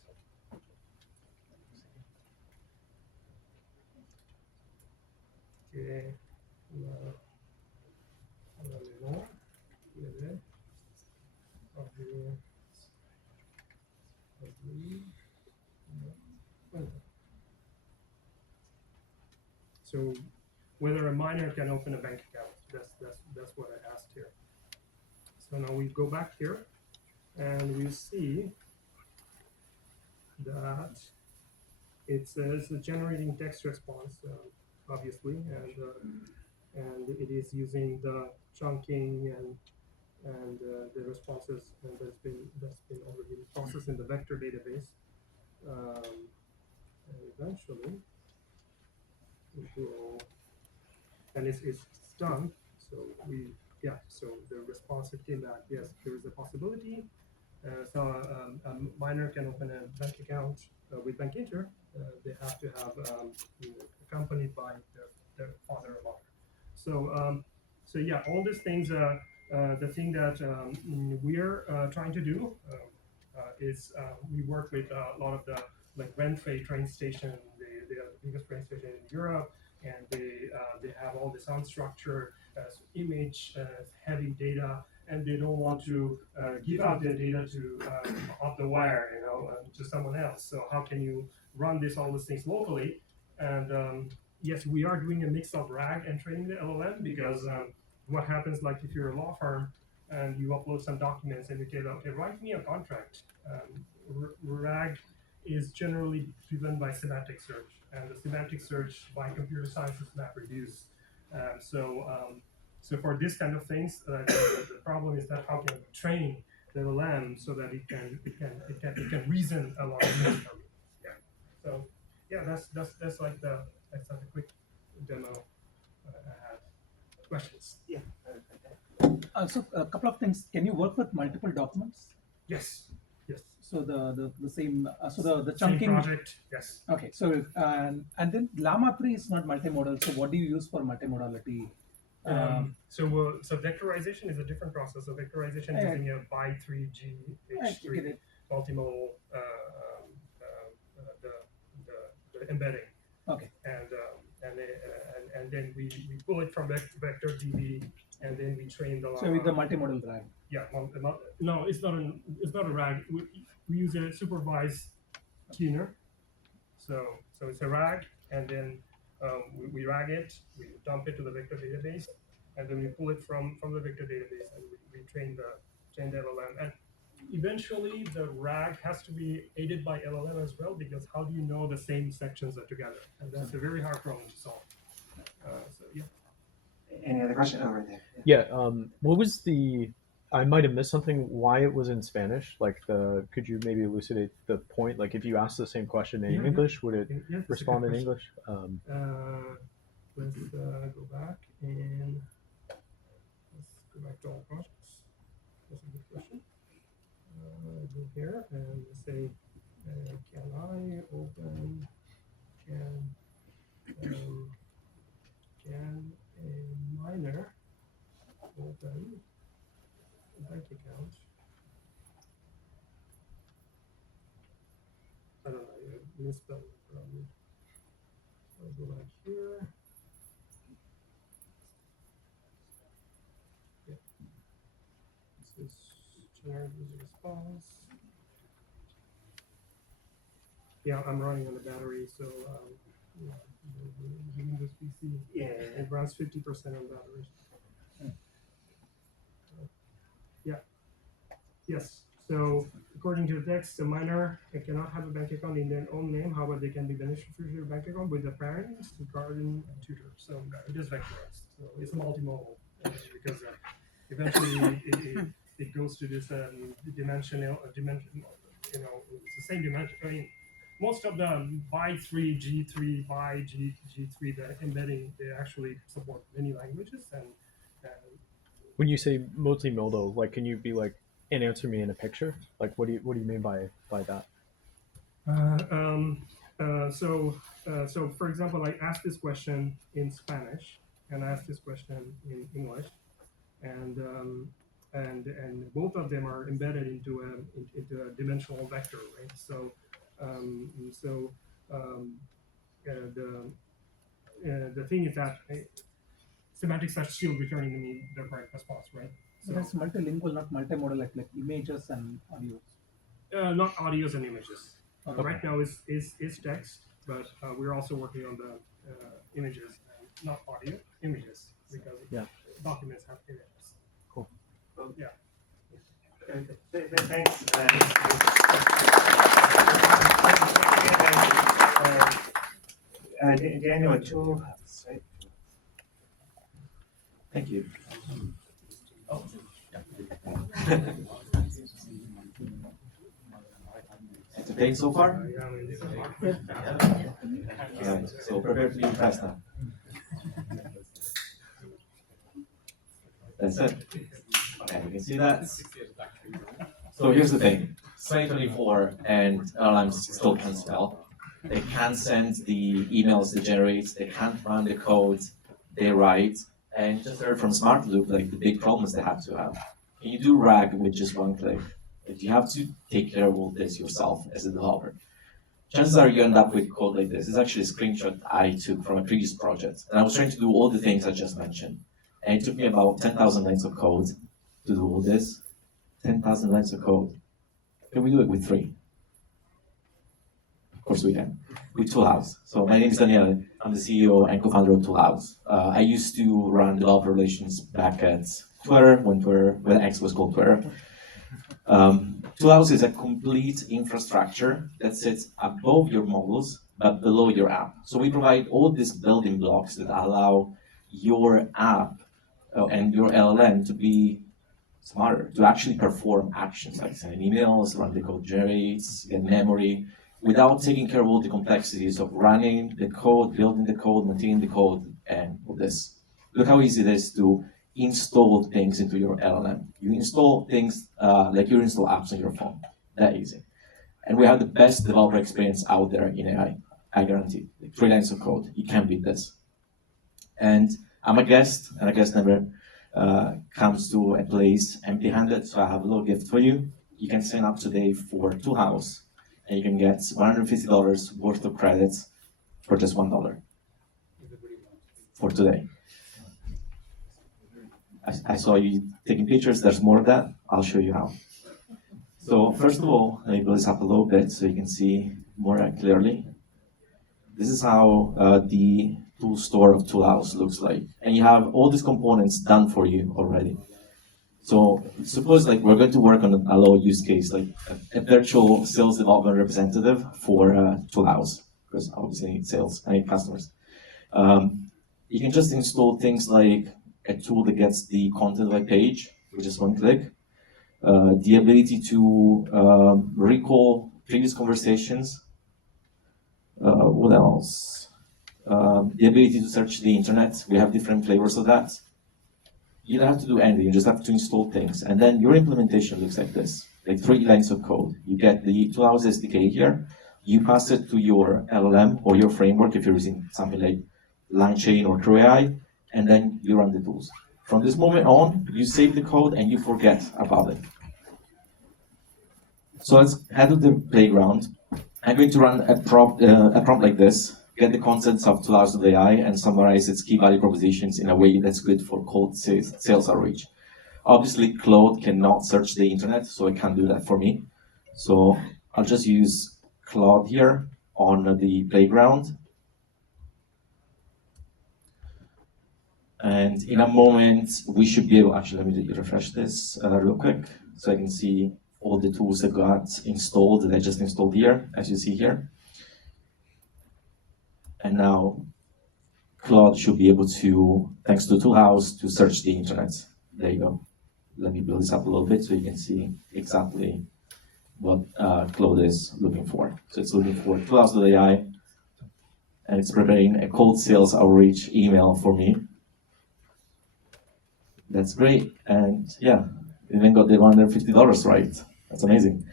Que la menor puede abrir So whether a minor can open a bank account, that's what I asked here. So now we go back here, and we see that it says generating text response, obviously, and it is using the chunking and the responses, and that's been already processed in the vector database. And eventually, it will, and it's done. So so the response it came back, yes, there is a possibility. So a minor can open a bank account with Bankinter. They have to have accompanied by their father or mother. So yeah, all these things. The thing that we're trying to do is we work with a lot of the Renfe train station. They are the biggest train station in Europe, and they have all this unstructured image, heavy data, and they don't want to give out their data to off the wire, to someone else. So how can you run all these things locally? And yes, we are doing a mix of RAG and training the LLM, because what happens, like if you're a law firm and you upload some documents and you tell, okay, write me a contract. RAG is generally driven by semantic search, and the semantic search by computer science is MapReduce. So for this kind of things, the problem is that how can we train the LLM so that it can reason a lot of things for me. Yeah. So yeah, that's like a quick demo I had. Questions? Yeah. Also, a couple of things. Can you work with multiple documents? Yes. Yes. So the same. So the Same chunking project. Yes. Okay. So and then Llama 3 is not multimodal. So what do you use for multimodality? So vectorization is a different process. So vectorization is using a by3G H3 multimodal the embedding. Okay. And then we pull it from vector DB, and then we train the. So with the multimodal RAG. Yeah. No, it's not a RAG. We use a supervised tuner. So it's a RAG, and then we RAG it, we dump it to the vector database, and then we pull it from the vector database, and we train the LLM. And eventually, the RAG has to be aided by LLM as well, because how do you know the same sections are together? And that's a very hard problem to solve. So yeah. Any other question over there? Yeah. What was the I might have missed something. Why it was in Spanish? Like could you maybe elucidate the point? Like if you ask the same question in Yeah, English, would it yeah, that's a good respond in question. English? Let's go back and let's go back to all projects. That's a good question. Go here and say, can I open, can a minor open a bank account? I don't know, I misspelled it probably. I'll go back here. Yeah. This is generative response. Yeah, I'm running on the battery, so yeah, the Windows PC. Yeah. It runs 50% on battery. Yeah. Yes. So according to the text, a minor cannot have a bank account in their own name. However, they can be beneficiaries of a bank account with a parent, guardian, and tutor. So it is vectorized. So it's multimodal because eventually it goes to this dimensional dimension. You know, it's the same dimension. I mean, most of the by3, G3, by G3, the embedding, they actually support many languages. And When you say multimodal, like can you be like and answer me in a picture? Like what do you mean by that? So for example, I asked this question in Spanish and I asked this question in English, and both of them are embedded into a dimensional vector, right? So the thing is that semantics are still returning to me the correct response, right? So that's multilingual, not multimodal, like images and audios. Not audios and images. Okay. Right now is text, but we're also working on the images, and not audio, images, because documents have images. Cool. Yeah. Thanks. Daniel, at Toolhouse, right? Thank you. Oh, Entertained so far? Yeah. So prepare to be impressed now. That's it. Okay, you can see that. So here's the thing. It's 2024 and LLMs still can't spell. They can't send the emails they generate. They can't run the code they write. And just heard from Smartloop, like the big problems they have to have. Can you do RAG with just one click? If you have to take care of all this yourself as a developer, chances are you end up with code like this. It's actually a screenshot I took from a previous project. And I was trying to do all the things I just mentioned. And it took me about 10,000 lines of code to do all this. 10,000 lines of code. Can we do it with 3? Of course we can. With Toolhouse. So my name is Daniel. I'm the CEO and co-founder of Toolhouse. I used to run developer relations back at Twitter, when X was called Twitter. Toolhouse is a complete infrastructure that sits above your models, but below your app. So we provide all these building blocks that allow your app and your LLM to be smarter, to actually perform actions like send emails, run the code generates, get memory, without taking care of all the complexities of running the code, building the code, maintaining the code, and all this. Look how easy it is to install things into your LLM. You install things like you install apps on your phone. That easy. And we have the best developer experience out there in AI. I guarantee. Like 3 lines of code. You can't beat this. And I'm a guest, and a guest never comes to a place empty-handed. So I have a little gift for you. You can sign up today for Toolhouse, and you can get $150 worth of credits for just $1 for today. I saw you taking pictures. There's more of that. I'll show you how. So first of all, let me blow this up a little bit so you can see more clearly. This is how the tool store of Toolhouse looks like. And you have all these components done for you already. So suppose like we're going to work on a low use case, like a virtual sales development representative for Toolhouse, because obviously I need sales, I need customers. You can just install things like a tool that gets the content of a page with just one click. the ability to recall previous conversations. What else? The ability to search the internet. We have different flavors of that. You don't have to do anything, you just have to install things. And then your implementation looks like this, like 3 lines of code. You get the Toolhouse SDK here, you pass it to your LLM or your framework if you're using something like LangChain or CrewAI, and then you run the tools. From this moment on, you save the code and you forget about it. So let's head to the playground. I'm going to run a prompt like this, get the contents of Toolhouse AI and summarize its key value propositions in a way that's good for cold sales outreach. Obviously, Claude cannot search the internet, so it can't do that for me. So I'll just use Claude here on the playground. And in a moment, we should be able, actually, let me refresh this real quick so I can see all the tools that got installed that I just installed here, as you see here. And now Claude should be able to, thanks to Toolhouse, to search the internet. There you go. Let me build this up a little bit so you can see exactly what Claude is looking for. So it's looking for Toolhouse.ai, and it's preparing a cold sales outreach email for me. That's great. And yeah, even got the $150 right. That's amazing.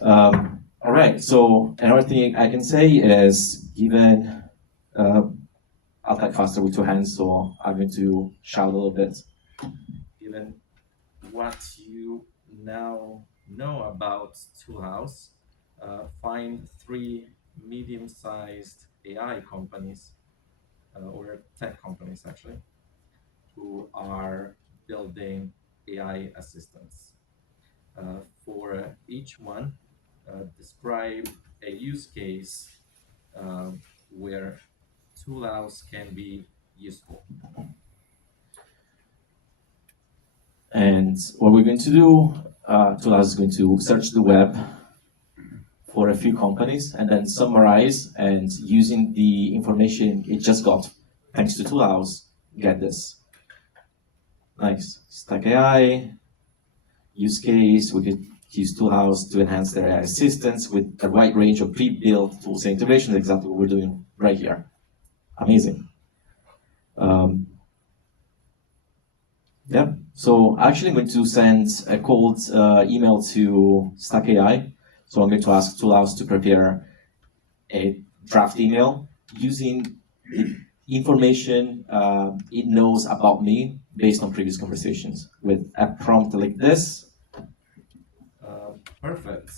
All right, so another thing I can say is, given I'll type faster with 2 hands, so I'm going to shout a little bit. Given what you now know about Toolhouse, find 3 medium-sized AI companies, or tech companies actually, who are building AI assistants. For each one, describe a use case where Toolhouse can be useful. And what we're going to do, Toolhouse is going to search the web for a few companies and then summarize, and using the information it just got, thanks to Toolhouse, get this. Nice. Stack AI, use case, we could use Toolhouse to enhance their AI assistants with a wide range of pre-built tools and integrations, exactly what we're doing right here. Amazing. Yeah, so actually I'm going to send a cold email to Stack AI. So I'm going to ask Toolhouse to prepare a draft email using the information it knows about me based on previous conversations with a prompt like this. Perfect.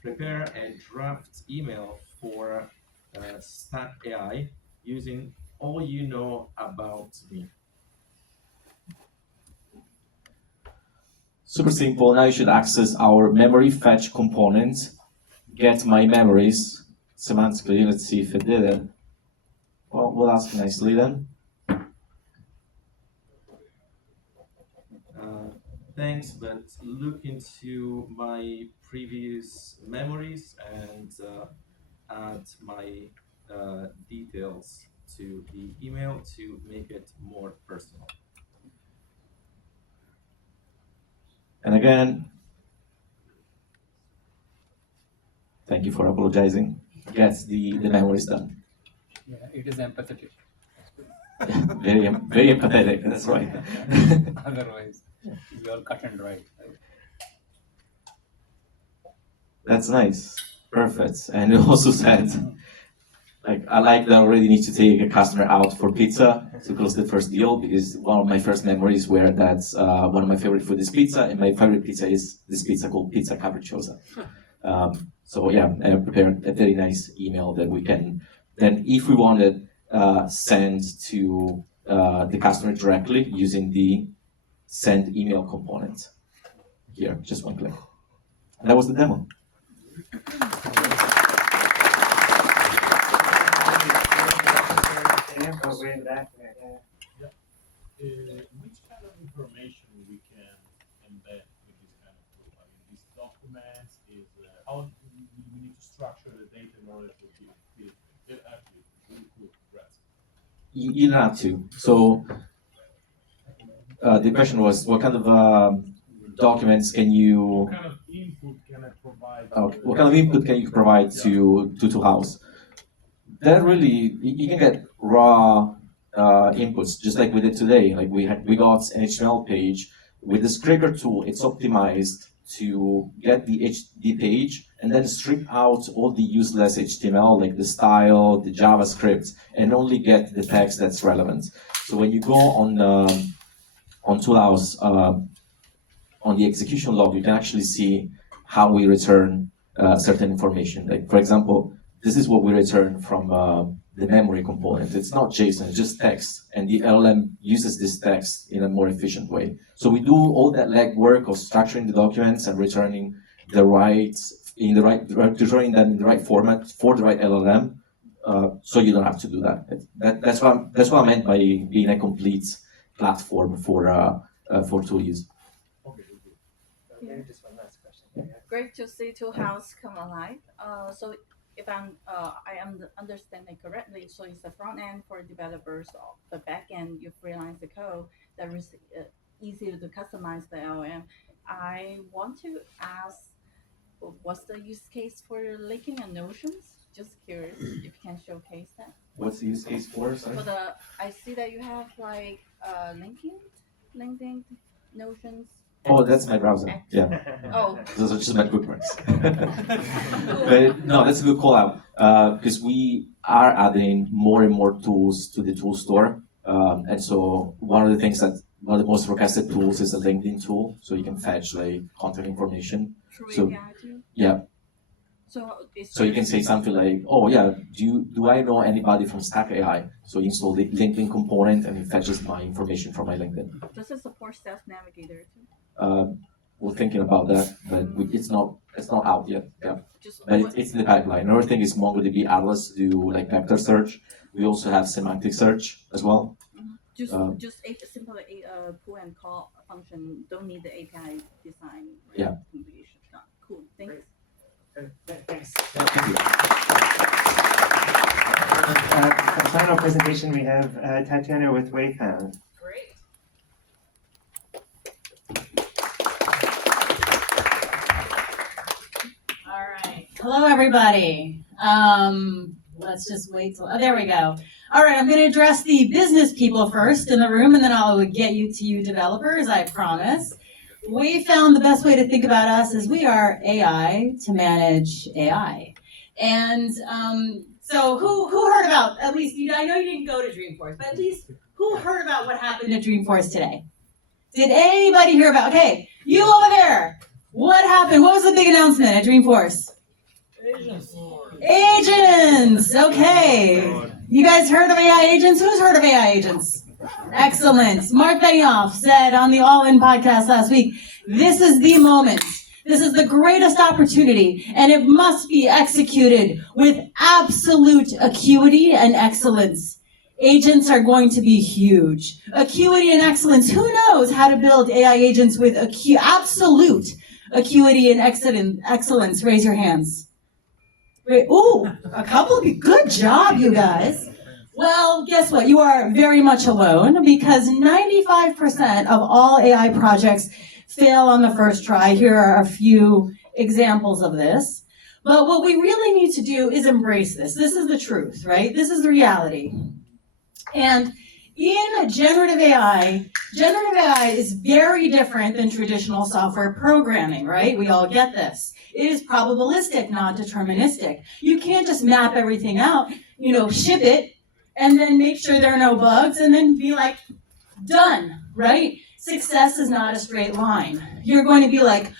Prepare a draft email for Stack AI using all you know about me. Super simple. Now you should access our memory fetch component. Get my memories semantically. Let's see if it did it. Well, we'll ask nicely then. Thanks, but look into my previous memories and add my details to the email to make it more personal. And again, thank you for apologizing. Gets the memories done. Yeah, it is empathetic. Very empathetic, that's right. Otherwise, you all cut and dry. Right? That's nice. Perfect. And it also said, like, I like that I already need to take a customer out for pizza to close the first deal, because one of my first memories were that one of my favorite food is pizza, and my favorite pizza is this pizza called Pizza Capricciosa. So yeah, I prepared a very nice email that we can then, if we wanted, send to the customer directly using the send email component. Here, just one click. And that was the demo. Which kind of information we can embed with this kind of tool? I mean, these documents is how we need to structure the data in order to give it actually really cool. Congrats. You don't have to. So the question was, what kind of documents can you? What kind of input can I provide? What kind of input can you provide to Toolhouse? That really, you can get raw inputs, just like we did today. Like we got an HTML page with the scraper tool. It's optimized to get the page and then strip out all the useless HTML, like the style, the JavaScript, and only get the text that's relevant. So when you go on Toolhouse, on the execution log, you can actually see how we return certain information. Like, for example, this is what we return from the memory component. It's not JSON, it's just text, and the LLM uses this text in a more efficient way. So we do all that legwork of structuring the documents and returning returning them in the right format for the right LLM, so you don't have to do that. That's what I meant by being a complete platform for tool use. Maybe just one last question. Great to see Toolhouse come alive. So if I understand it correctly, so it's the front end for developers, the back end you freelance the code that is easier to customize the LLM. I want to ask, what's the use case for linking and notions? Just curious if you can showcase that. What's the use case for? Sorry? I see that you have like linking notions. Oh, that's my browser. Yeah. Oh. Those are just my bookmarks. But no, that's a good call out because we are adding more and more tools to the tool store. And so one of the most requested tools is a LinkedIn tool, so you can fetch like contact information. Through API too? Yeah. So you can say something like, oh yeah, do I know anybody from Stack AI? So you install the LinkedIn component and it fetches my information from my LinkedIn. Does it support Sales Navigator too? We're thinking about that, but it's not out yet. Yeah, but it's in the pipeline. Another thing is MongoDB Atlas to do like vector search. We also have semantic search as well. Just a simple pull and call function. Don't need the API design. Yeah. Cool. Thanks. Thanks. Thank you. For the final presentation, we have Tatiana with Wayfound. Great. All right. Hello, everybody. Let's just wait till, there we go. All right, I'm going to address the business people first in the room, and then I'll get to you developers, I promise. We found the best way to think about us is we are AI to manage AI. And so who heard about, at least, I know you didn't go to Dreamforce, but at least who heard about what happened at Dreamforce today? Did anybody hear about, okay, you over there, what happened? What was the big announcement at Dreamforce? Agents, okay. You guys heard of AI agents? Who's heard of AI agents? Excellent. Mark Benioff said on the All In podcast last week, this is the moment. This is the greatest opportunity, and it must be executed with absolute acuity and excellence. Agents are going to be huge. Acuity and excellence. Who knows how to build AI agents with absolute acuity and excellence? Raise your hands. Ooh, a couple of you. Good job, you guys. Well, guess what? You are very much alone because 95% of all AI projects fail on the first try. Here are a few examples of this. But what we really need to do is embrace this. This is the truth, right? This is the reality. And in generative AI is very different than traditional software programming, right? We all get this. It is probabilistic, not deterministic. You can't just map everything out, ship it, and then make sure there are no bugs, and then be like, done, right? Success is not a straight line. You're going to be like,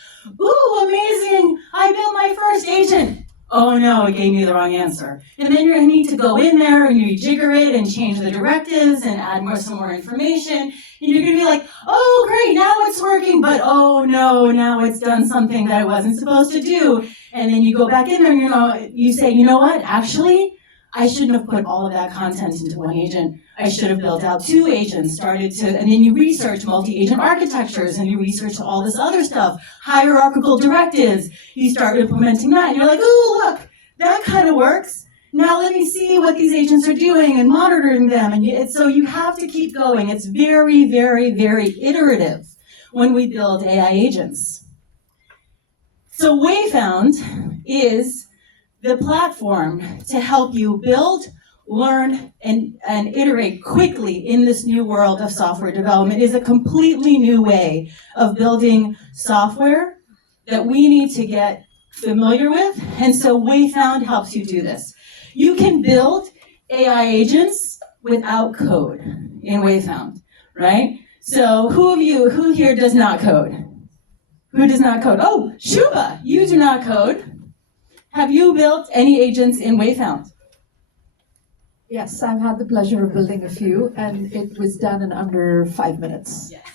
ooh, amazing, I built my first agent. Oh no, it gave me the wrong answer. And then you're going to need to go in there and rejigger it and change the directives and add some more information. And you're going to be like, oh great, now it's working, but oh no, now it's done something that it wasn't supposed to do. And then you go back in there and you say, you know what, actually, I shouldn't have put all of that content into one agent. I should have built out 2 agents, and then you research multi-agent architectures, and you research all this other stuff, hierarchical directives. You start implementing that, and you're like, oh, look, that kind of works. Now let me see what these agents are doing and monitoring them. And so you have to keep going. It's very, very, very iterative when we build AI agents. So Wayfound is the platform to help you build, learn, and iterate quickly in this new world of software development. It is a completely new way of building software that we need to get familiar with. And so Wayfound helps you do this. You can build AI agents without code in Wayfound, right? So who here does not code? Who does not code? Oh, Shuba, you do not code. Have you built any agents in Wayfound? Yes, I've had the pleasure of building a few, and it was done in under 5 minutes. Yes.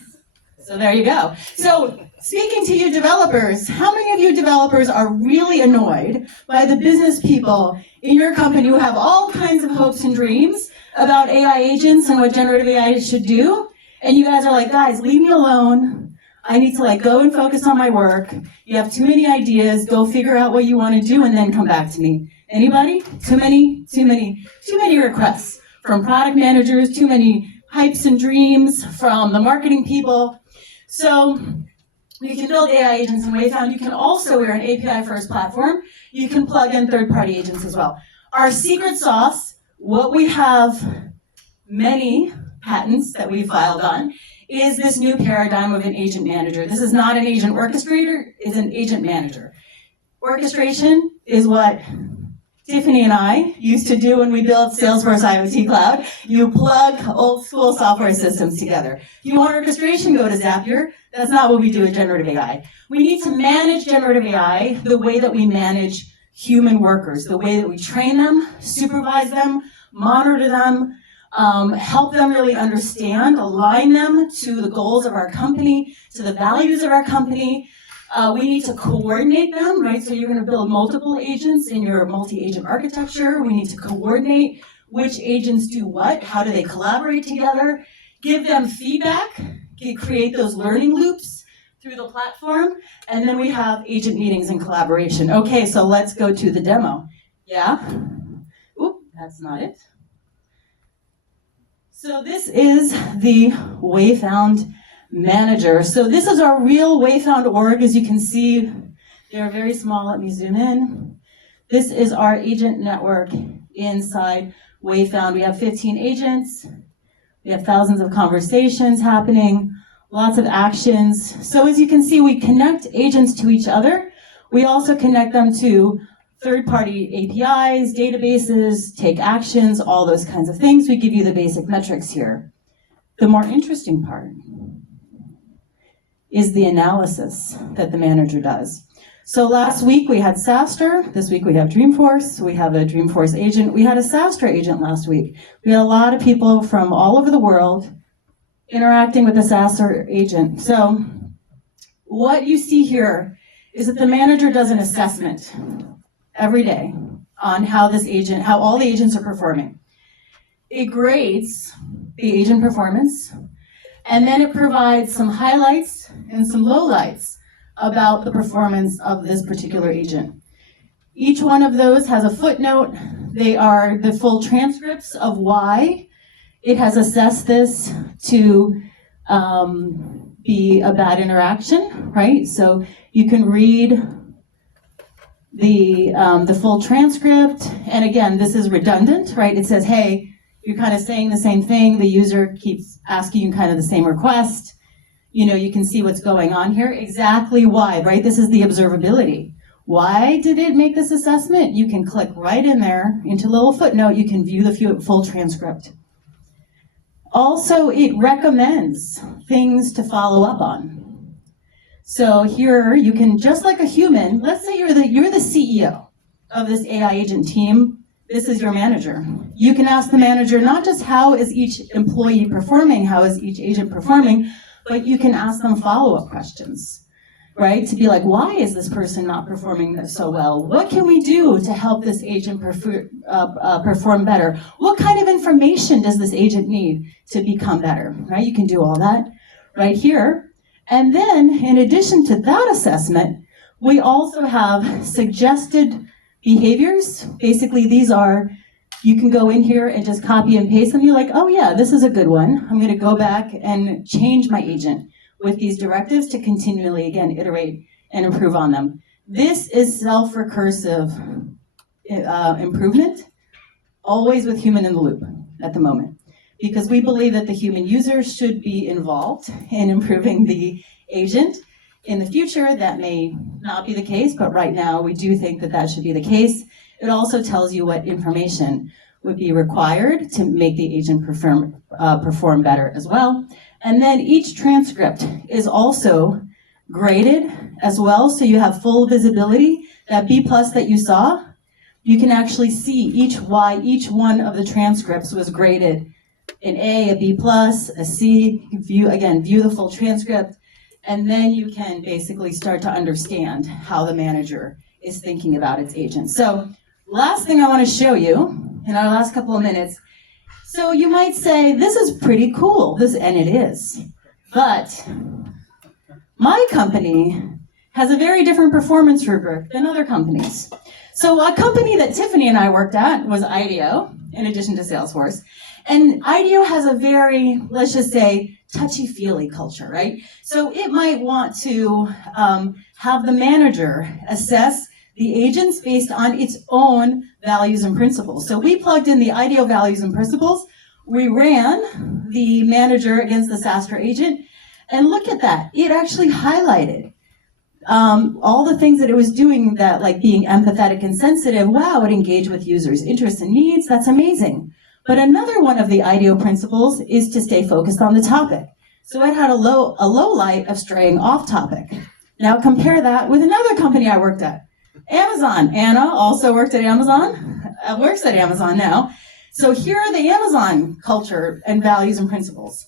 So there you go. So speaking to you developers, how many of you developers are really annoyed by the business people in your company who have all kinds of hopes and dreams about AI agents and what generative AI should do? And you guys are like, guys, leave me alone. I need to go and focus on my work. You have too many ideas. Go figure out what you want to do and then come back to me. Anybody? Too many requests from product managers, too many hypes and dreams from the marketing people. So you can build AI agents in Wayfound. You can also, we're an API-first platform. You can plug in third-party agents as well. Our secret sauce, what we have many patents that we filed on, is this new paradigm of an agent manager. This is not an agent orchestrator, it's an agent manager. Orchestration is what Tiffany and I used to do when we built Salesforce IoT Cloud. You plug old school software systems together. If you want orchestration, go to Zapier. That's not what we do with generative AI. We need to manage generative AI the way that we manage human workers, the way that we train them, supervise them, monitor them, help them really understand, align them to the goals of our company, to the values of our company. We need to coordinate them, right? So you're going to build multiple agents in your multi-agent architecture. We need to coordinate which agents do what, how do they collaborate together, give them feedback, create those learning loops through the platform, and then we have agent meetings and collaboration. Okay, so let's go to the demo. Yeah? Oop, that's not it. So this is the Wayfound manager. So this is our real Wayfound org. As you can see, they're very small. Let me zoom in. This is our agent network inside Wayfound. We have 15 agents. We have thousands of conversations happening, lots of actions. So as you can see, we connect agents to each other. We also connect them to third-party APIs, databases, take actions, all those kinds of things. We give you the basic metrics here. The more interesting part is the analysis that the manager does. So last week we had SaaStr, this week we have Dreamforce, we have a Dreamforce agent, we had a SaaStr agent last week. We had a lot of people from all over the world interacting with the SaaStr agent. So what you see here is that the manager does an assessment every day on how all the agents are performing. It grades the agent performance, and then it provides some highlights and some lowlights about the performance of this particular agent. Each one of those has a footnote. They are the full transcripts of why it has assessed this to be a bad interaction, right? So you can read the full transcript, and again, this is redundant, right? It says, hey, you're kind of saying the same thing. The user keeps asking you kind of the same request. You can see what's going on here. Exactly why, right? This is the observability. Why did it make this assessment? You can click right in there into a little footnote. You can view the full transcript. Also, it recommends things to follow up on. So here you can, just like a human, let's say you're the CEO of this AI agent team. This is your manager. You can ask the manager not just how is each employee performing, how is each agent performing, but you can ask them follow-up questions, right? To be like, why is this person not performing so well? What can we do to help this agent perform better? What kind of information does this agent need to become better, right? You can do all that right here. And then, in addition to that assessment, we also have suggested behaviors. Basically, these are, you can go in here and just copy and paste them. You're like, oh yeah, this is a good one. I'm gonna go back and change my agent with these directives to continually, again, iterate and improve on them. This is self-recursive improvement, always with human in the loop at the moment, because we believe that the human user should be involved in improving the agent. In the future, that may not be the case, but right now we do think that that should be the case. It also tells you what information would be required to make the agent perform better as well. And then each transcript is also graded as well, so you have full visibility. That B+ that you saw, you can actually see why each one of the transcripts was graded an A, a B+, a C. View the full transcript, and then you can basically start to understand how the manager is thinking about its agent. So last thing I want to show you in our last couple of minutes. So you might say, this is pretty cool, and it is. But my company has a very different performance rubric than other companies. So a company that Tiffany and I worked at was IDEO, in addition to Salesforce. And IDEO has a very, let's just say, touchy-feely culture, right? So it might want to have the manager assess the agents based on its own values and principles. So we plugged in the IDEO values and principles. We ran the manager against the SaaStr agent, and look at that. It actually highlighted all the things that it was doing, that like being empathetic and sensitive. Wow, it engaged with users' interests and needs. That's amazing. But another one of the IDEO principles is to stay focused on the topic. So it had a low light of straying off topic. Now compare that with another company I worked at, Amazon. Anna also worked at Amazon, works at Amazon now. So here are the Amazon culture and values and principles.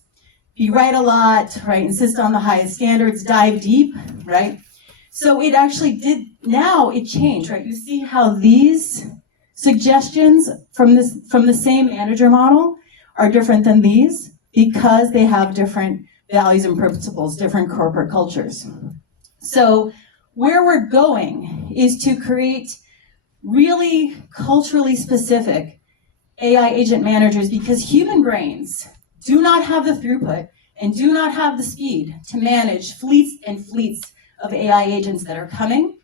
You write a lot, right? Insist on the highest standards, dive deep, right? So it actually now it changed, right? You see how these suggestions from the same manager model are different than these because they have different values and principles, different corporate cultures. So where we're going is to create really culturally specific AI agent managers, because human brains do not have the throughput and do not have the speed to manage fleets and fleets of AI agents that are coming.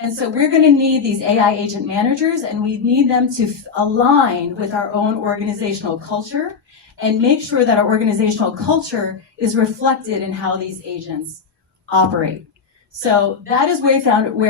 And so we're going to need these AI agent managers, and we need them to align with our own organizational culture and make sure that our organizational culture is reflected in how these agents operate. So that is where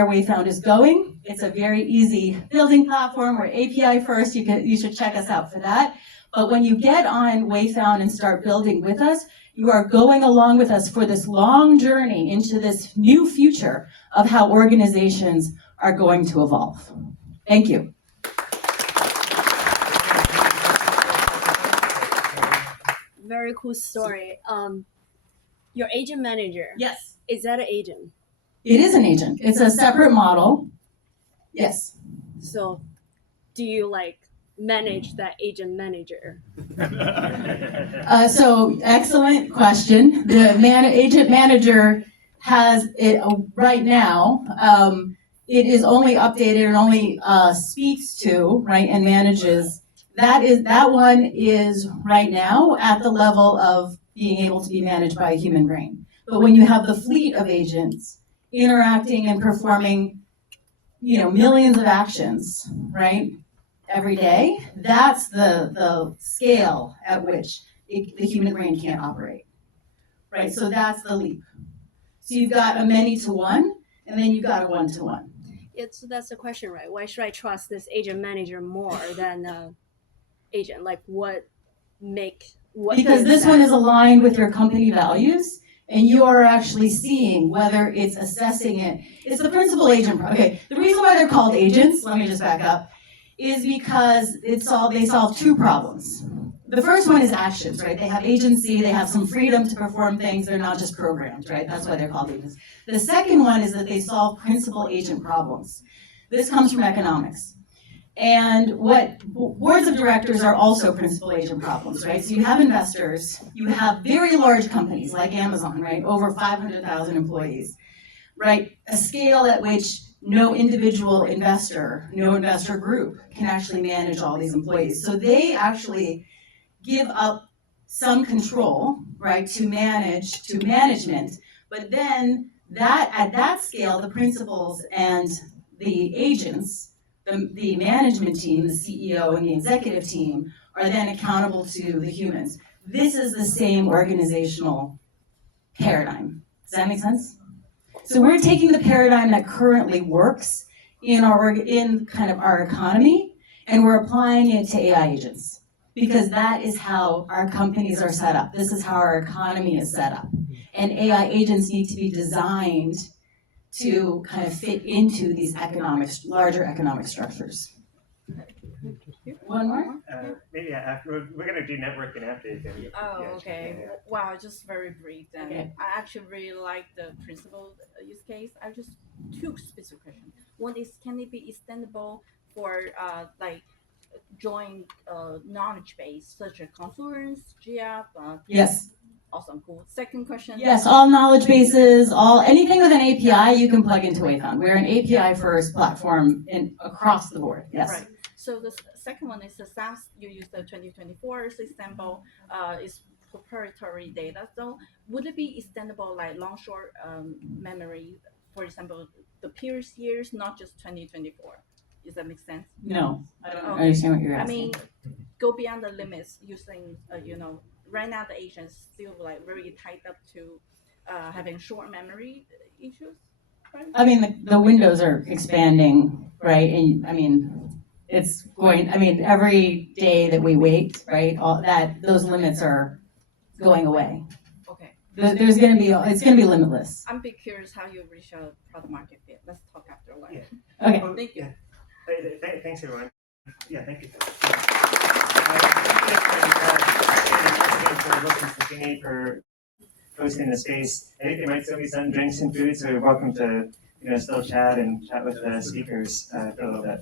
Wayfound is going. It's a very easy building platform. We're API first. You should check us out for that. But when you get on Wayfound and start building with us, you are going along with us for this long journey into this new future of how organizations are going to evolve. Thank you. Very cool story. Your agent manager. Yes. Is that an agent? It is an agent. It's a separate model. Yes. So do you manage that agent manager? So excellent question. The agent manager has it right now. It is only updated and only speaks to, right, and manages. That one is right now at the level of being able to be managed by a human brain. But when you have the fleet of agents interacting and performing, millions of actions, right, every day, that's the scale at which the human brain can't operate, right? So that's the leap. So you've got a many-to-one, and then you've got a one-to-one. So that's the question, right? Why should I trust this agent manager more than agent? Because this one is aligned with your company values, and you are actually seeing whether it's assessing it. It's the principal agent. Okay, the reason why they're called agents, let me just back up, is because they solve two problems. The first one is actions, right? They have agency, they have some freedom to perform things, they're not just programmed, right? That's why they're called agents. The second one is that they solve principal agent problems. This comes from economics. And what boards of directors are also principal agent problems, right? So you have investors, you have very large companies like Amazon, right? Over 500,000 employees, right? A scale at which no individual investor, no investor group can actually manage all these employees. So they actually give up some control, right, to management, but then that at that scale, the principals and the agents, the management team, the CEO and the executive team are then accountable to the humans. This is the same organizational paradigm. Does that make sense? So we're taking the paradigm that currently works in kind of our economy, and we're applying it to AI agents, because that is how our companies are set up. This is how our economy is set up. And AI agents need to be designed to kind of fit into these larger economic structures. One more? Maybe after, we're gonna do networking after you can. Oh, yeah, okay. yeah. Wow, just very brief then. Okay. I actually really like the principal use case. I just two specific questions. One is, can it be extendable for like joint knowledge base such as Confluence, GF? Yes. Awesome, cool. Second question. Yes, all knowledge bases, anything with an API you can plug into Wayfound. We're an API first platform across the board. Yes. Right. So the second one is the SaaS. You use the 2024 example. Is proprietary data. So would it be extendable like long short memory? For example, the previous years, not just 2024. Does that make sense? No, I don't understand what you're asking. I mean, go beyond the limits using, right now the agents still like very tied up to having short memory issues. Right? I mean, the windows are expanding, right? And I mean, it's going. I mean, every day that we wait, right? Those limits are going away. Okay. It's going to be limitless. I'm be curious how you reach a product market fit. Let's talk after lunch. Yeah. Okay. Well, Thank you. Yeah. Thanks everyone. Yeah, thank you. Wilson Sonsini for hosting the space. I think there might still be some drinks and food, so you're welcome to still chat with the speakers for a little bit.